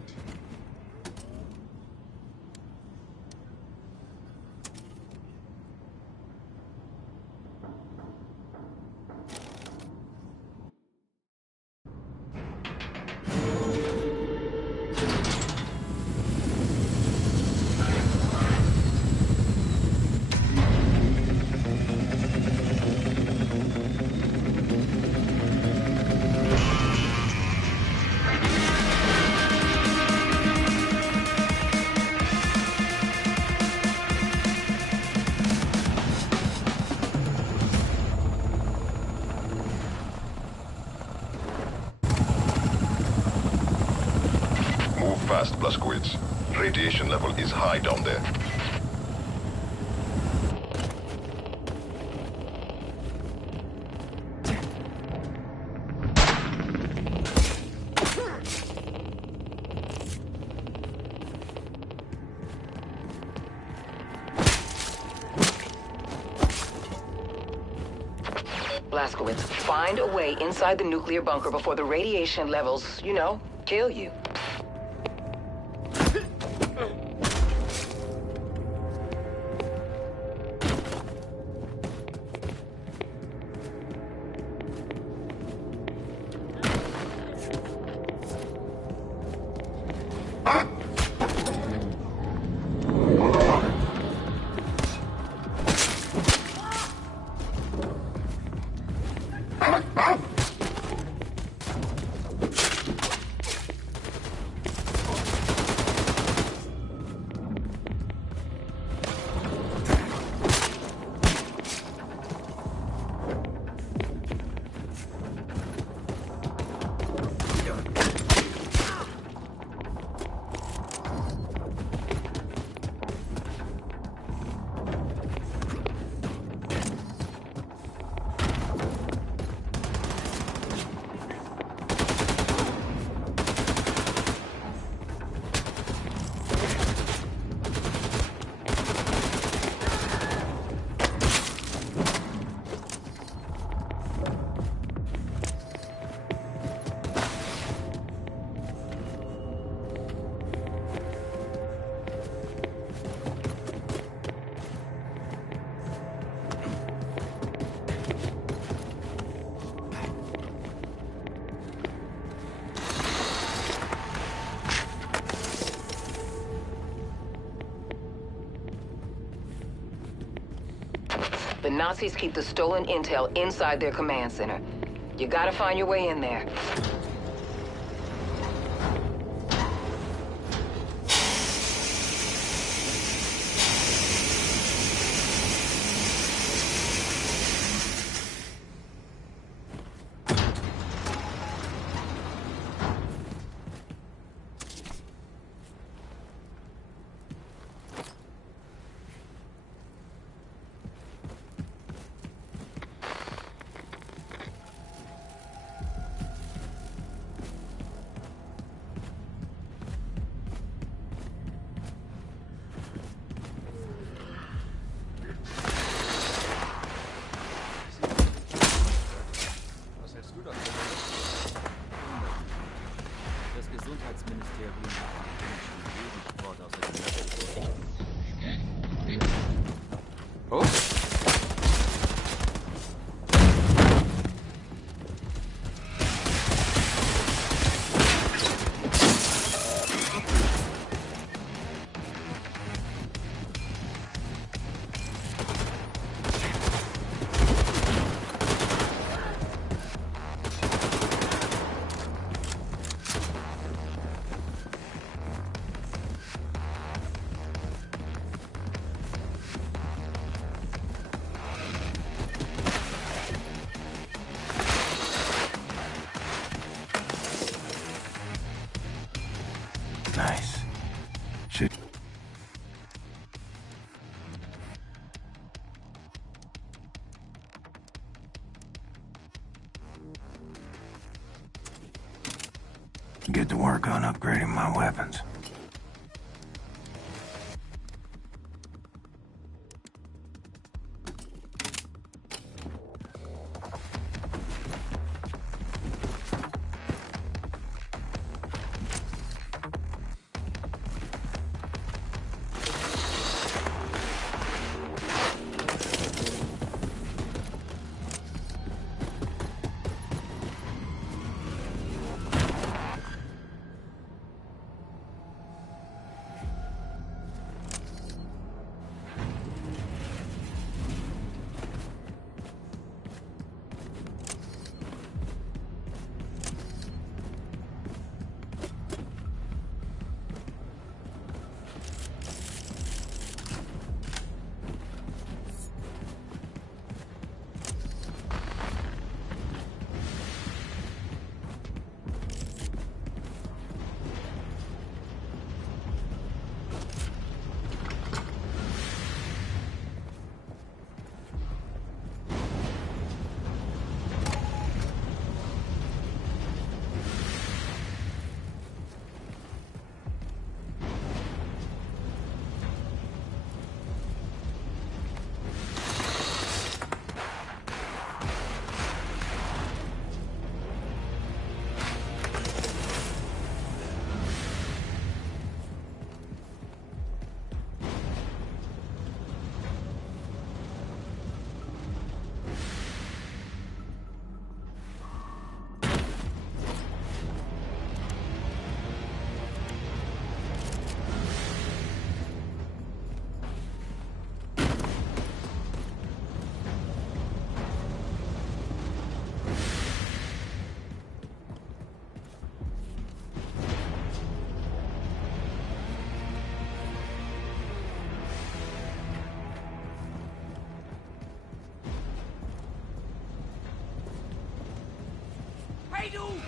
Fast, Blazkowicz. radiation level is high down there. Blazkowicz, find a way inside the nuclear bunker before the radiation levels, you know, kill you. The Nazis keep the stolen intel inside their command center. You gotta find your way in there. Nice. Shit. Get to work on upgrading my weapons. Hey, du!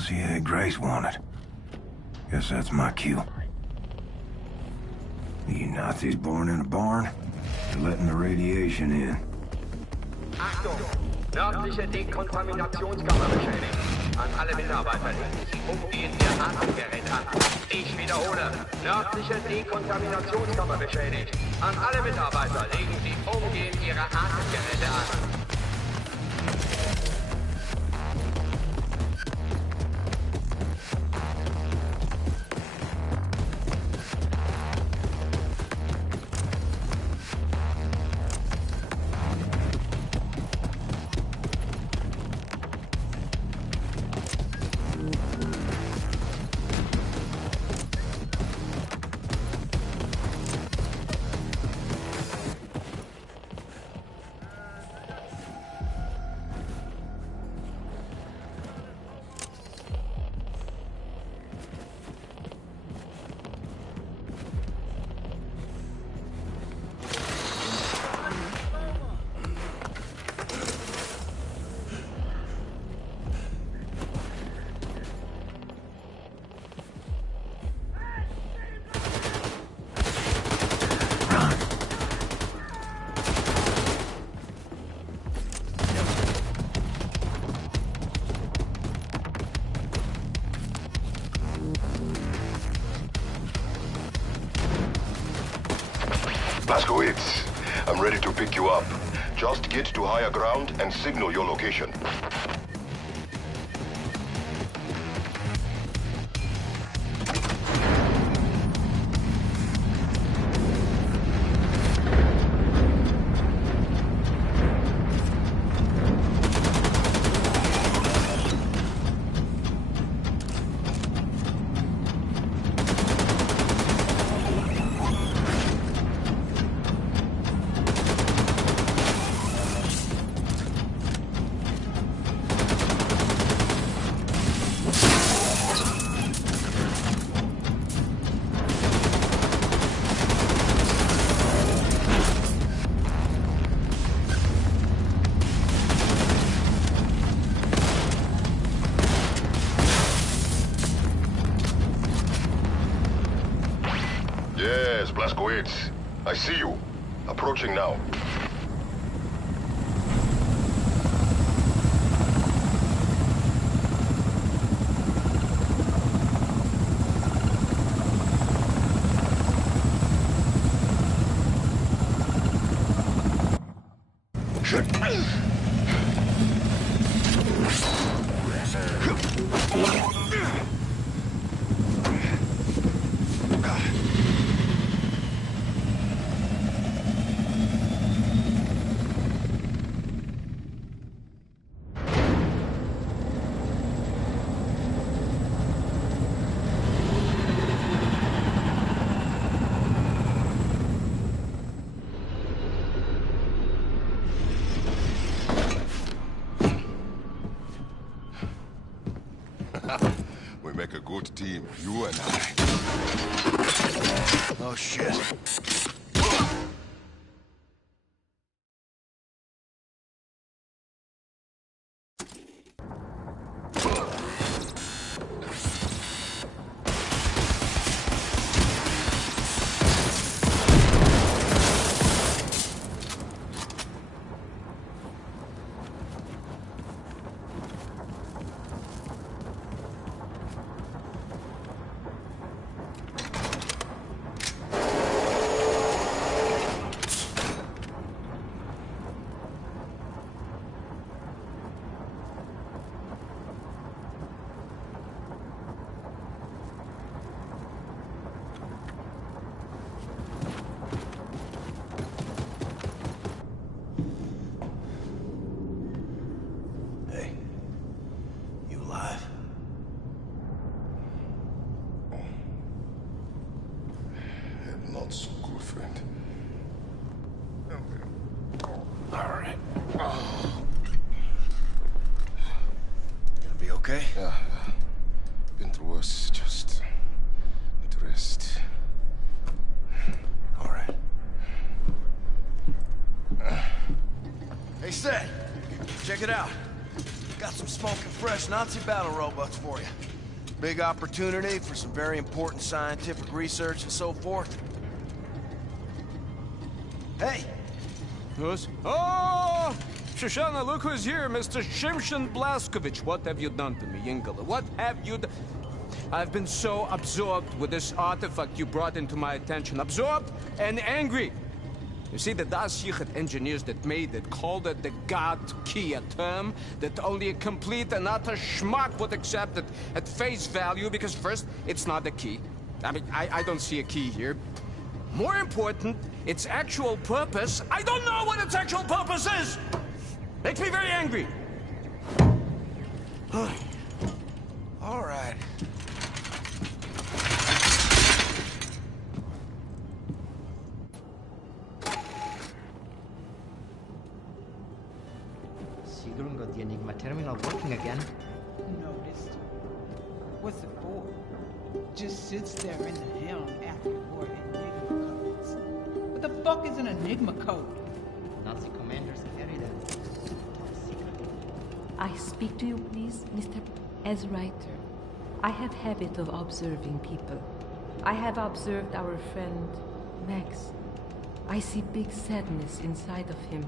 Dossier Grace wanted. Guess that's my cue. You Nazis born in a barn? You're letting the radiation in. Achtung! Nördliche Dekontaminationskammer beschädigt. An alle Mitarbeiter legen Sie umgehend Ihr Atemgerät an. Ich wiederhole. Nördliche Dekontaminationskammer beschädigt. An alle Mitarbeiter legen Sie umgehend Ihre Atemgeräte an. Blaskowitz, I'm ready to pick you up. Just get to higher ground and signal your location. Yes, Blaskowitz. I see you. Approaching now. We make a good team, you and I. Oh, shit. Not so good, friend. All right. Gonna be okay? Yeah. Been through worse. Just need to rest. All right. Hey, Seth. Check it out. Got some smoking fresh Nazi battle robots for you. Big opportunity for some very important scientific research and so forth. Hey! Yes? Oh! Shoshana, look who's here, Mr. Shimshon Blaskovich. What have you done to me, Ingela? What have you done? I've been so absorbed with this artifact you brought into my attention. Absorbed and angry. You see, the Das Yichud engineers that made it called it the God Key, a term that only a complete and utter schmuck would accept it at face value, because first, it's not a key. I mean, I don't see a key here. More important, its actual purpose. I don't know what its actual purpose is! Makes me very angry. All right. Sigrun got the Enigma terminal working again. Noticed. What's it for? Just sits there in the helm after war Enigma codes. What the fuck is an Enigma code? Nazi commanders carry them. I speak to you, please, Mr. As writer. I have habit of observing people. I have observed our friend, Max. I see big sadness inside of him.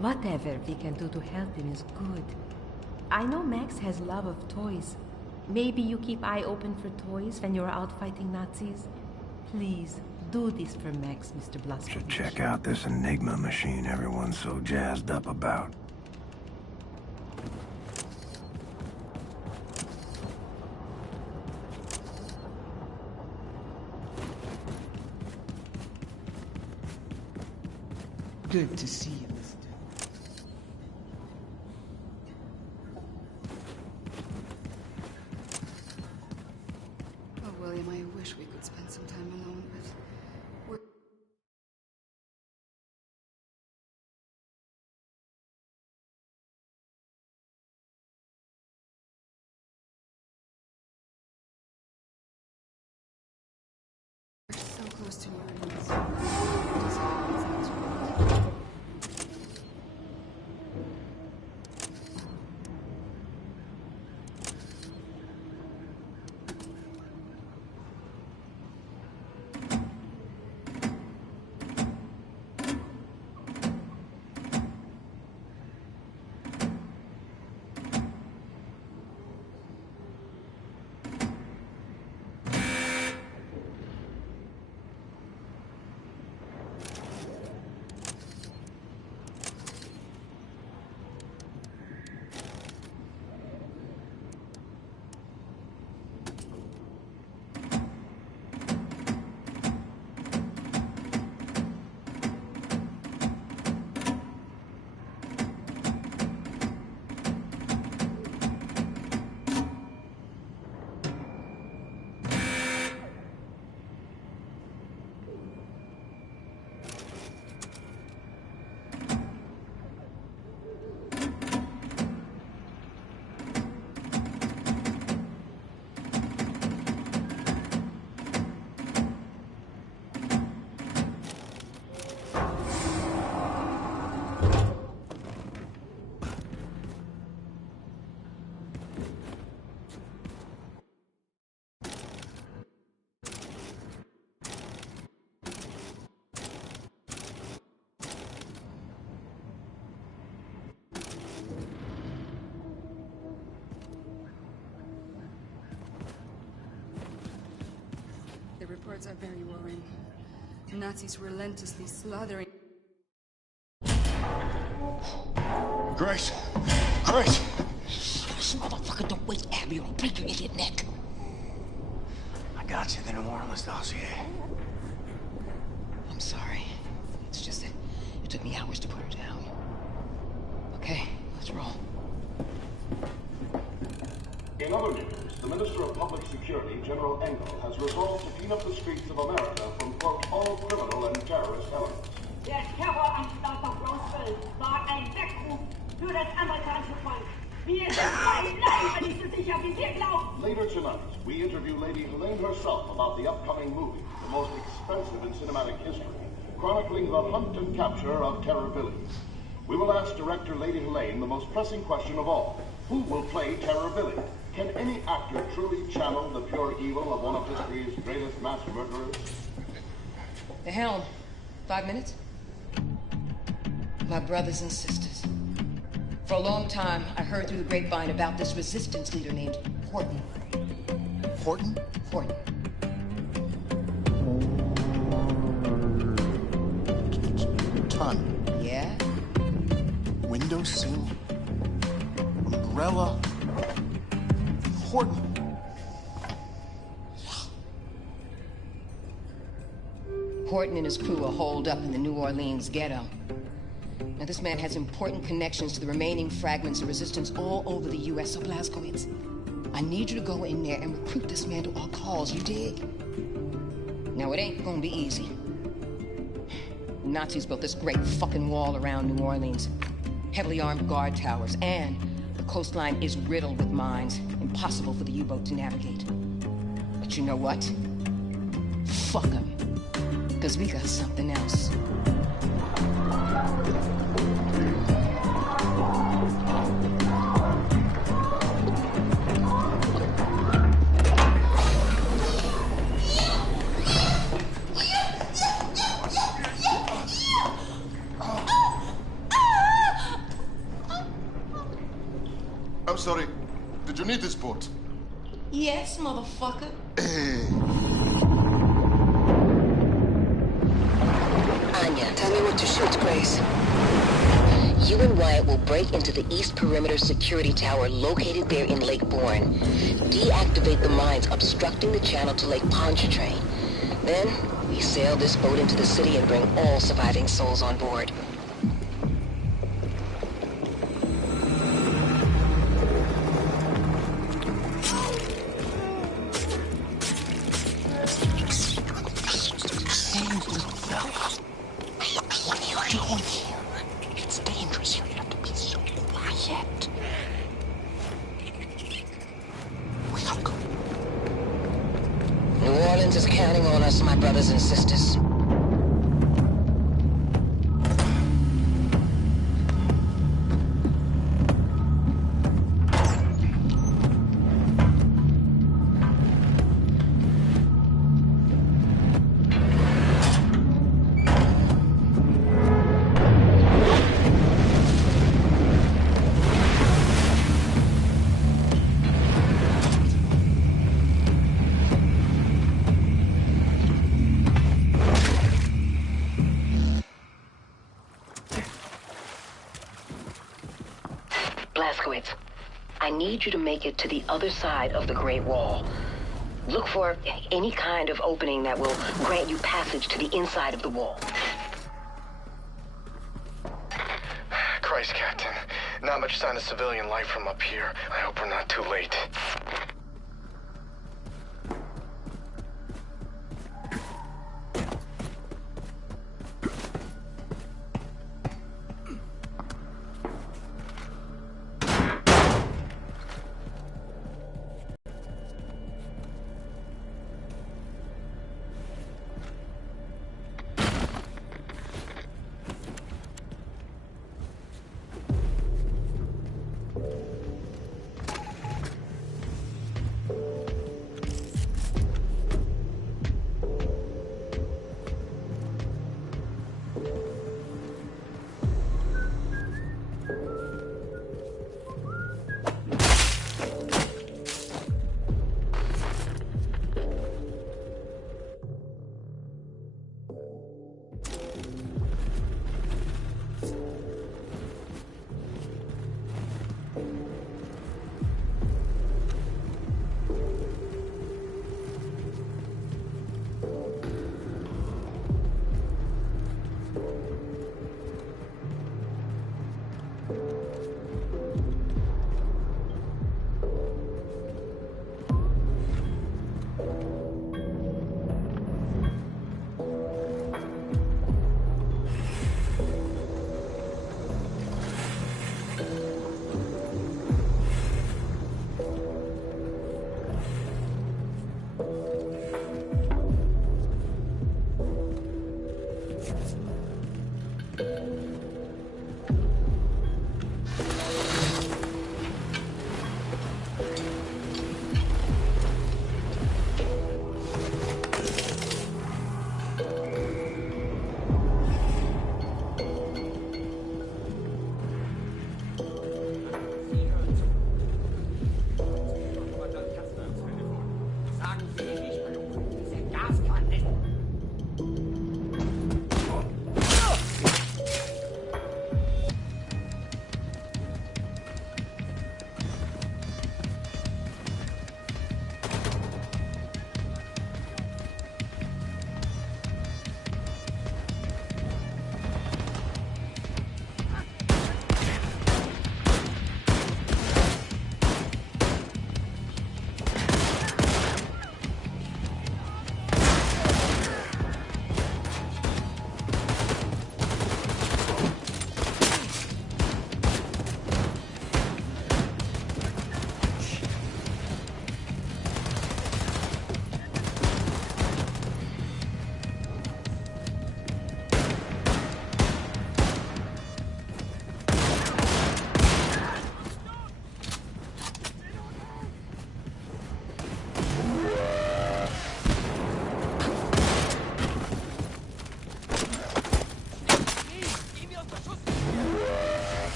Whatever we can do to help him is good. I know Max has love of toys. Maybe you keep eye open for toys when you're out fighting Nazis? Please, do this for Max, Mr. Blaskovich. Should check out this Enigma machine everyone's so jazzed up about. Good to see you, mister. Oh, William, I wish we could spend some time alone, but we're... We're so close to New Orleans. The reports are very worrying. The Nazis relentlessly slaughtering... Grace! Grace! This motherfucker don't waste Abby or break your idiot neck. I got you the New Orleans dossier. I'm sorry. It's just that it took me hours to put her down. Okay, let's roll. In other news, the Minister of Public Security, General Engel, has resolved to clean up the streets of America from, quote, all criminal and terrorist elements. Der Terroranschlag auf Roswell war ein Weckruf für das amerikanische Volk. Wir sind bleiben nicht so sicher, wie wir glauben. Later tonight, we interview Lady Helene herself about the upcoming movie, the most expensive in cinematic history, chronicling the hunt and capture of terror villains. We will ask director Lady Helene the most pressing question of all. Who will play Terror Billy? Can any actor truly channel the pure evil of one of history's greatest mass murderers? The helm. 5 minutes? My brothers and sisters. For a long time, I heard through the grapevine about this resistance leader named Horton. Horton? Horton. Ton. Yeah? Windowsill. Umbrella. Horton. Horton and his crew are holed up in the New Orleans ghetto. Now, this man has important connections to the remaining fragments of resistance all over the U.S. So, Blazkowicz, I need you to go in there and recruit this man to our cause, you dig? Now, it ain't gonna be easy. The Nazis built this great fucking wall around New Orleans. Heavily armed guard towers, and the coastline is riddled with mines. Impossible for the U-boat to navigate. But you know what? Fuck them. Because we got something else. I'm sorry. Did you need this boat? Yes, motherfucker. Anya, tell me what to shoot, Grace. You and Wyatt will break into the East Perimeter Security Tower located there in Lake Bourne. Deactivate the mines obstructing the channel to Lake Pontchartrain. Then, we sail this boat into the city and bring all surviving souls on board. Brothers and sisters. Blazkowicz, I need you to make it to the other side of the Great Wall. Look for any kind of opening that will grant you passage to the inside of the wall. Christ, Captain. Not much sign of civilian life from up here. I hope we're not too late.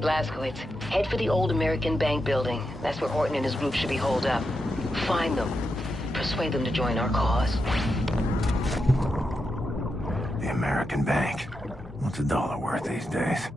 Blazkowicz, head for the old American Bank building. That's where Horton and his group should be holed up. Find them. Persuade them to join our cause. The American Bank. What's a dollar worth these days?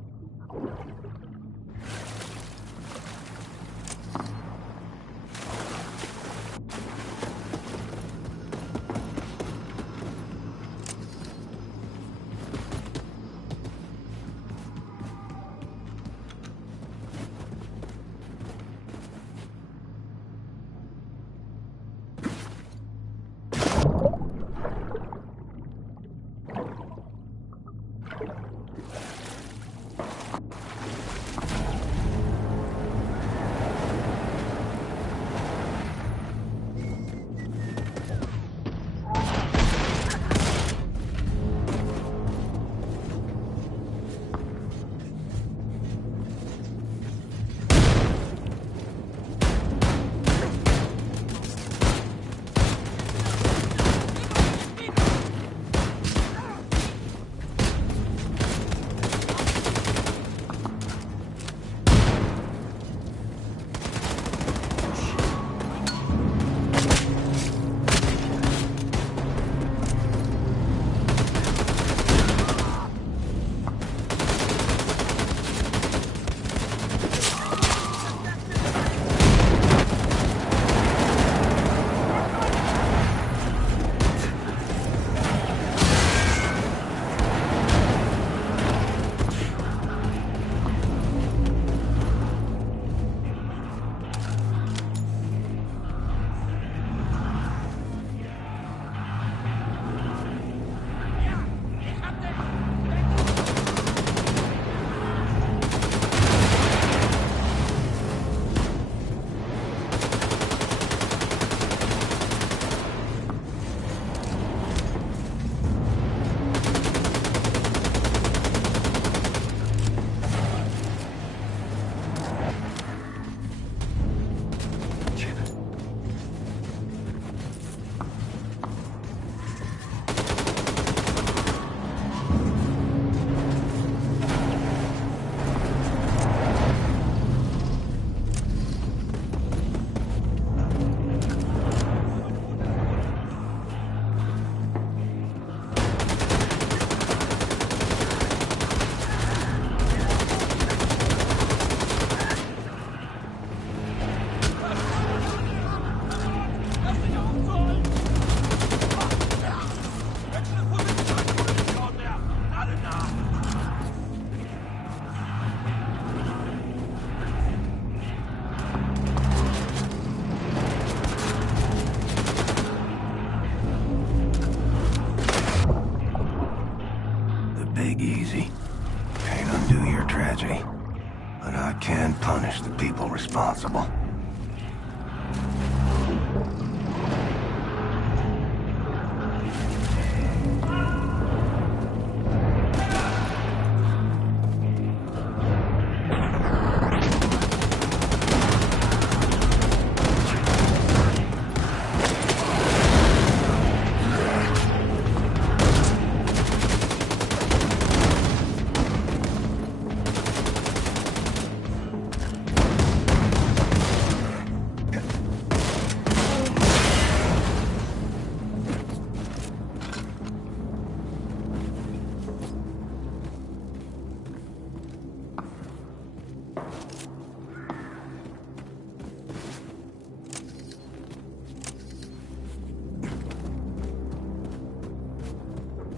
Big easy. Can't undo your tragedy. But I can punish the people responsible.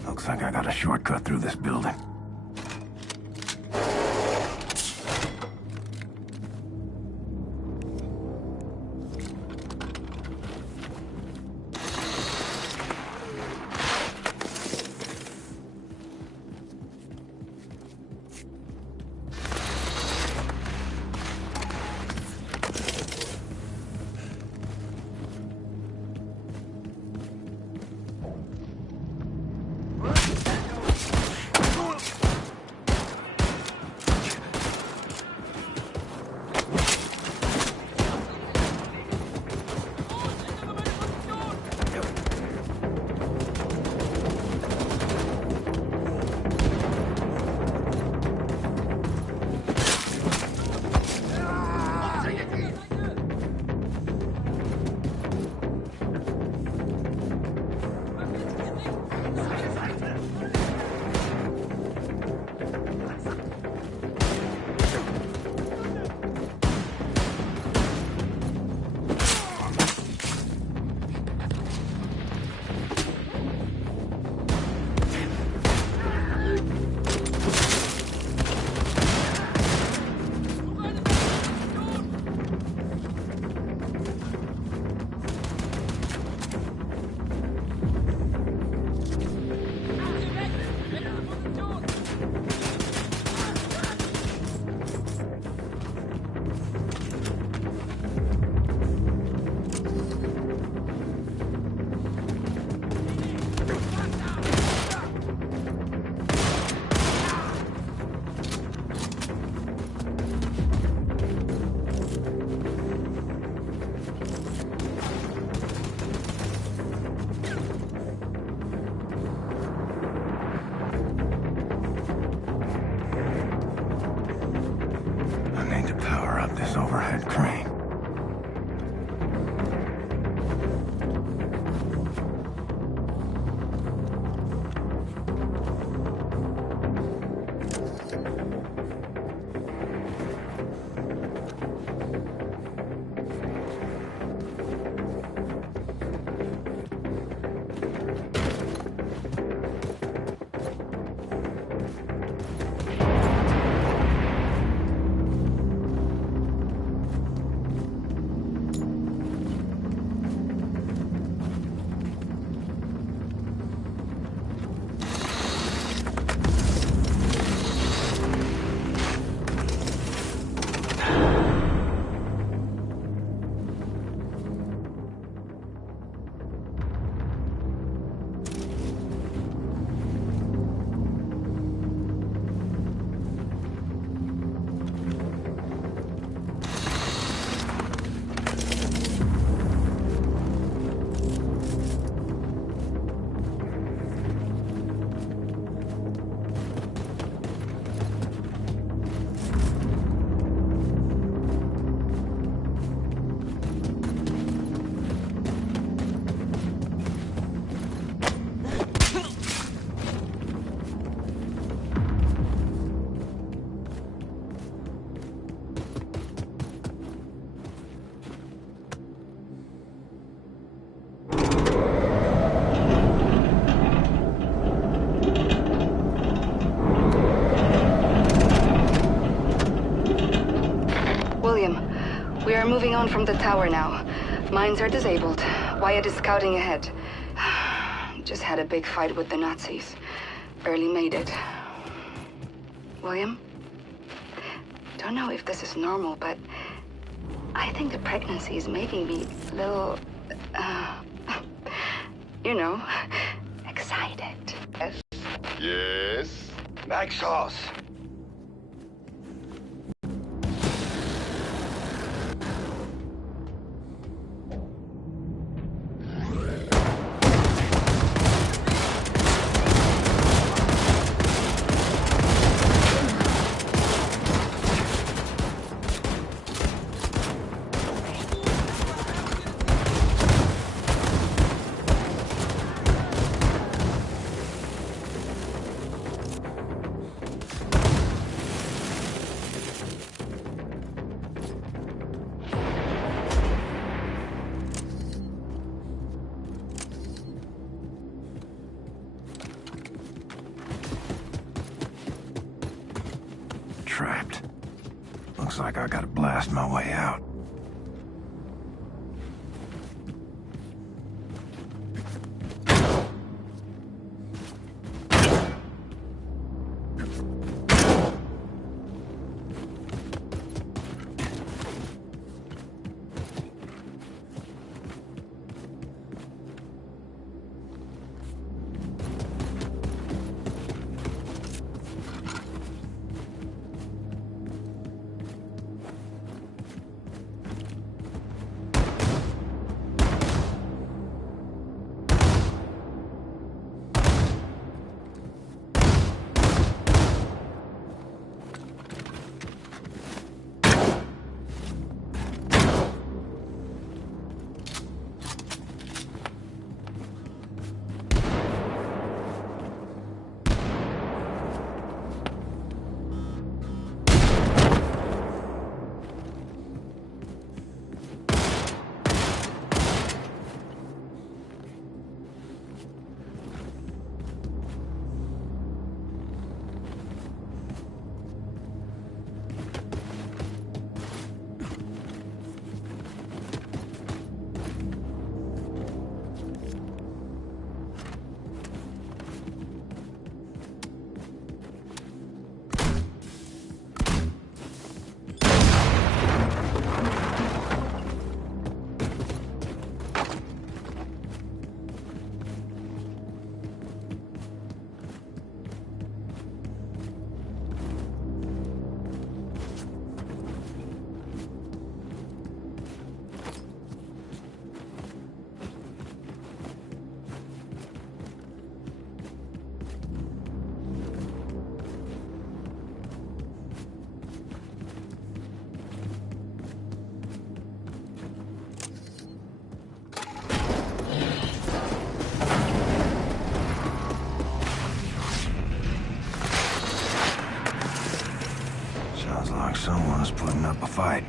Looks like I got a shortcut through this building. overhead crane. We are moving on from the tower now. Mines are disabled. Wyatt is scouting ahead. Just had a big fight with the Nazis. Barely made it. William? Don't know if this is normal, but I think the pregnancy is making me a little, you know, excited. Yes? Maxos! Trapped. Looks like I gotta blast my way out. fight.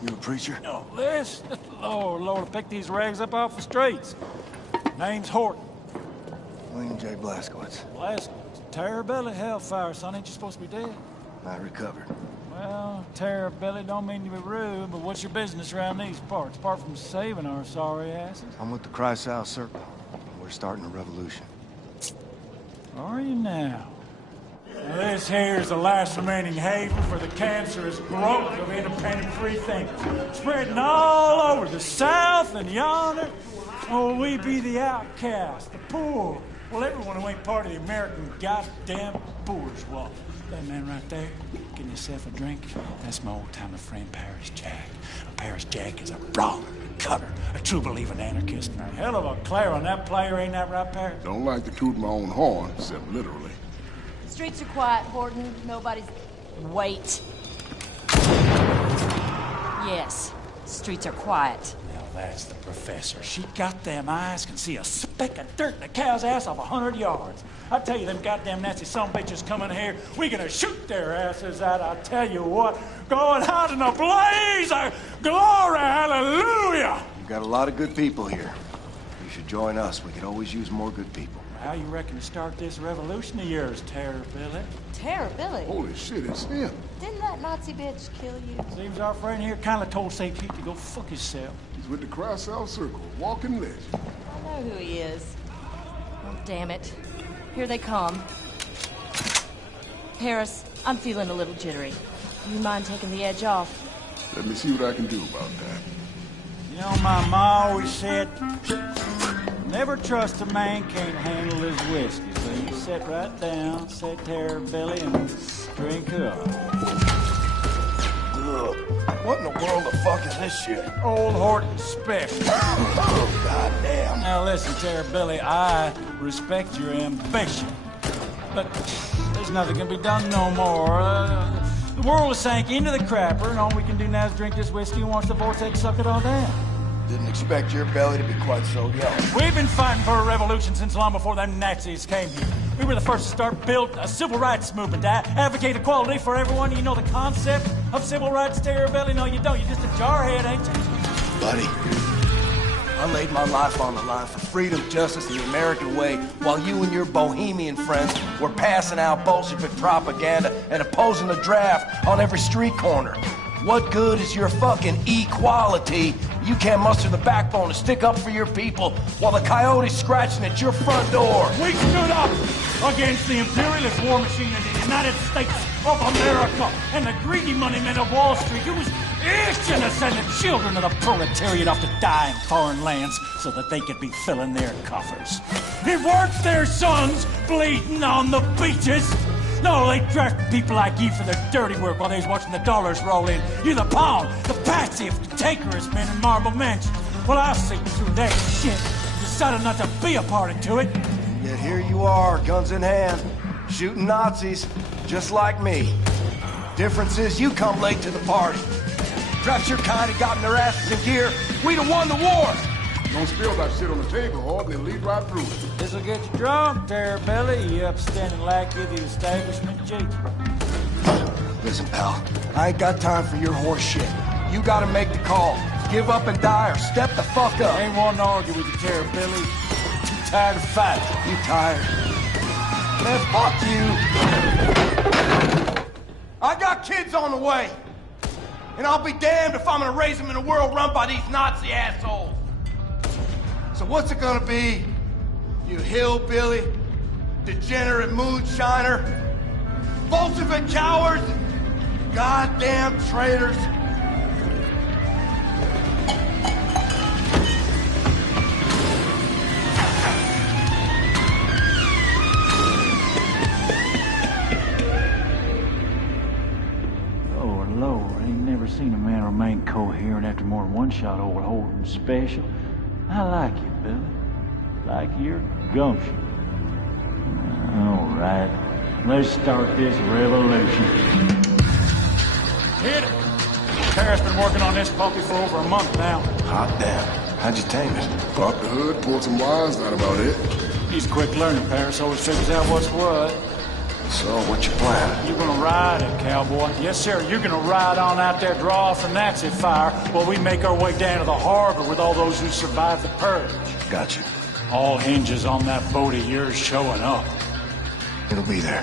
You a preacher? No, this? Lord, pick these rags up off the streets. Name's Horton. William J. Blazkowicz. Blazkowicz. Terribilly hellfire, son. Ain't you supposed to be dead? I recovered. Well, Terribilly don't mean to be rude, but what's your business around these parts, apart from saving our sorry asses? I'm with the Kreisau Circle. We're starting a revolution. Are you now? Now, this here's the last remaining haven for the cancerous growth of independent free thinkers, spreading all over the South and yonder. Oh, we be the outcast, the poor. Well, everyone who ain't part of the American goddamn bourgeois. That man right there, getting yourself a drink, that's my old-timer friend Paris Jack. Paris Jack is a brawler, a cutter, a true believing anarchist, and a hell of a player on that player, ain't that right, Paris? Don't like to toot my own horn, except literally. Streets are quiet, Horton. Nobody's... Wait. Yes, streets are quiet. Now that's the professor. She got them eyes, can see a speck of dirt in a cow's ass off 100 yards. I tell you, them goddamn nasty sumbitches coming here, we're gonna shoot their asses out. I tell you what, going out in a blaze of glory, hallelujah! You've got a lot of good people here. You should join us. We could always use more good people. How you reckon to start this revolution of yours, Terror Billy? Terror Billy? Holy shit, it's him. Didn't that Nazi bitch kill you? Seems our friend here kind of told St. Pete to go fuck himself. He's with the Cross-South Circle, walking legend. I know who he is. Oh, damn it. Here they come. Paris, I'm feeling a little jittery. Do you mind taking the edge off? Let me see what I can do about that. You know, my ma always said, never trust a man can't handle his whiskey. So you sit right down, say Terror Billy, and drink up. Ugh. What in the world the fuck is this shit? Old Horton Special. Oh, goddamn. Now listen, Terror Billy, I respect your ambition. But there's nothing can be done no more. The world has sank into the crapper, and all we can do now is drink this whiskey and watch the vortex suck it all down. Didn't expect your belly to be quite so yellow. We've been fighting for a revolution since long before them Nazis came here. We were the first to start build a civil rights movement to advocate equality for everyone. You know the concept of civil rights, Terror Billy? No, you don't. You're just a jarhead, ain't you? Buddy, I laid my life on the line for freedom, justice, and the American way, while you and your bohemian friends were passing out Bolshevik propaganda and opposing the draft on every street corner. What good is your fucking equality? You can't muster the backbone to stick up for your people while the coyote's scratching at your front door. We stood up against the imperialist war machine in the United States of America and the greedy money men of Wall Street who was itching to send the children of the proletariat off to die in foreign lands so that they could be filling their coffers. It weren't their sons bleeding on the beaches. No, they drafted people like you for their dirty work while they was watching the dollars roll in. You're the pawn, the passive, cantankerous men in Marble Mansion. Well, I'll see through that shit. Decided not to be a party to it. Yet here you are, guns in hand, shooting Nazis, just like me. Difference is you come late to the party. Perhaps your kind had gotten their asses in gear, we'd have won the war. Don't spill that shit on the table, Hog, they'll lead right through it. This'll get you drunk, Terror Billy, you upstanding lackey of the establishment, Jake. Listen, pal, I ain't got time for your horse shit. You gotta make the call. Give up and die or step the fuck up. I ain't wanting to argue with you, Terror Billy. Too tired of fighting. You tired? Man, fuck you. I got kids on the way. And I'll be damned if I'm gonna raise them in a world run by these Nazi assholes. So what's it gonna be? You hillbilly, degenerate moonshiner, Bolshevik cowards, goddamn traitors. Lord, I ain't never seen a man remain coherent after more than one shot old Horton Special. I like you, Billy. Like your gumption. All right, let's start this revolution. Hit it! Tara's been working on this puppy for over a month now. Hot damn. How'd you tame it? Pop the hood, pulled some wires, not about it. He's quick learning, Paris. Always figures out what's what. So, what's your plan? You're gonna ride it, cowboy. Yes, sir. You're gonna ride on out there, draw off the Nazi fire, while we make our way down to the harbor with all those who survived the purge. Got you. All hinges on that boat of yours showing up. It'll be there.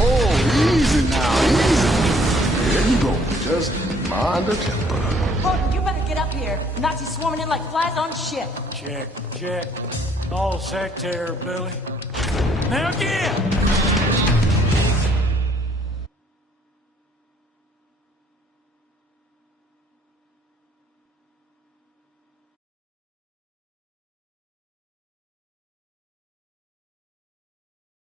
Oh, easy now, easy. There you go. Just mind the temper. Horton, you better get up here. Nazis swarming in like flies on shit. Check. All set, Terror Billy. Now get!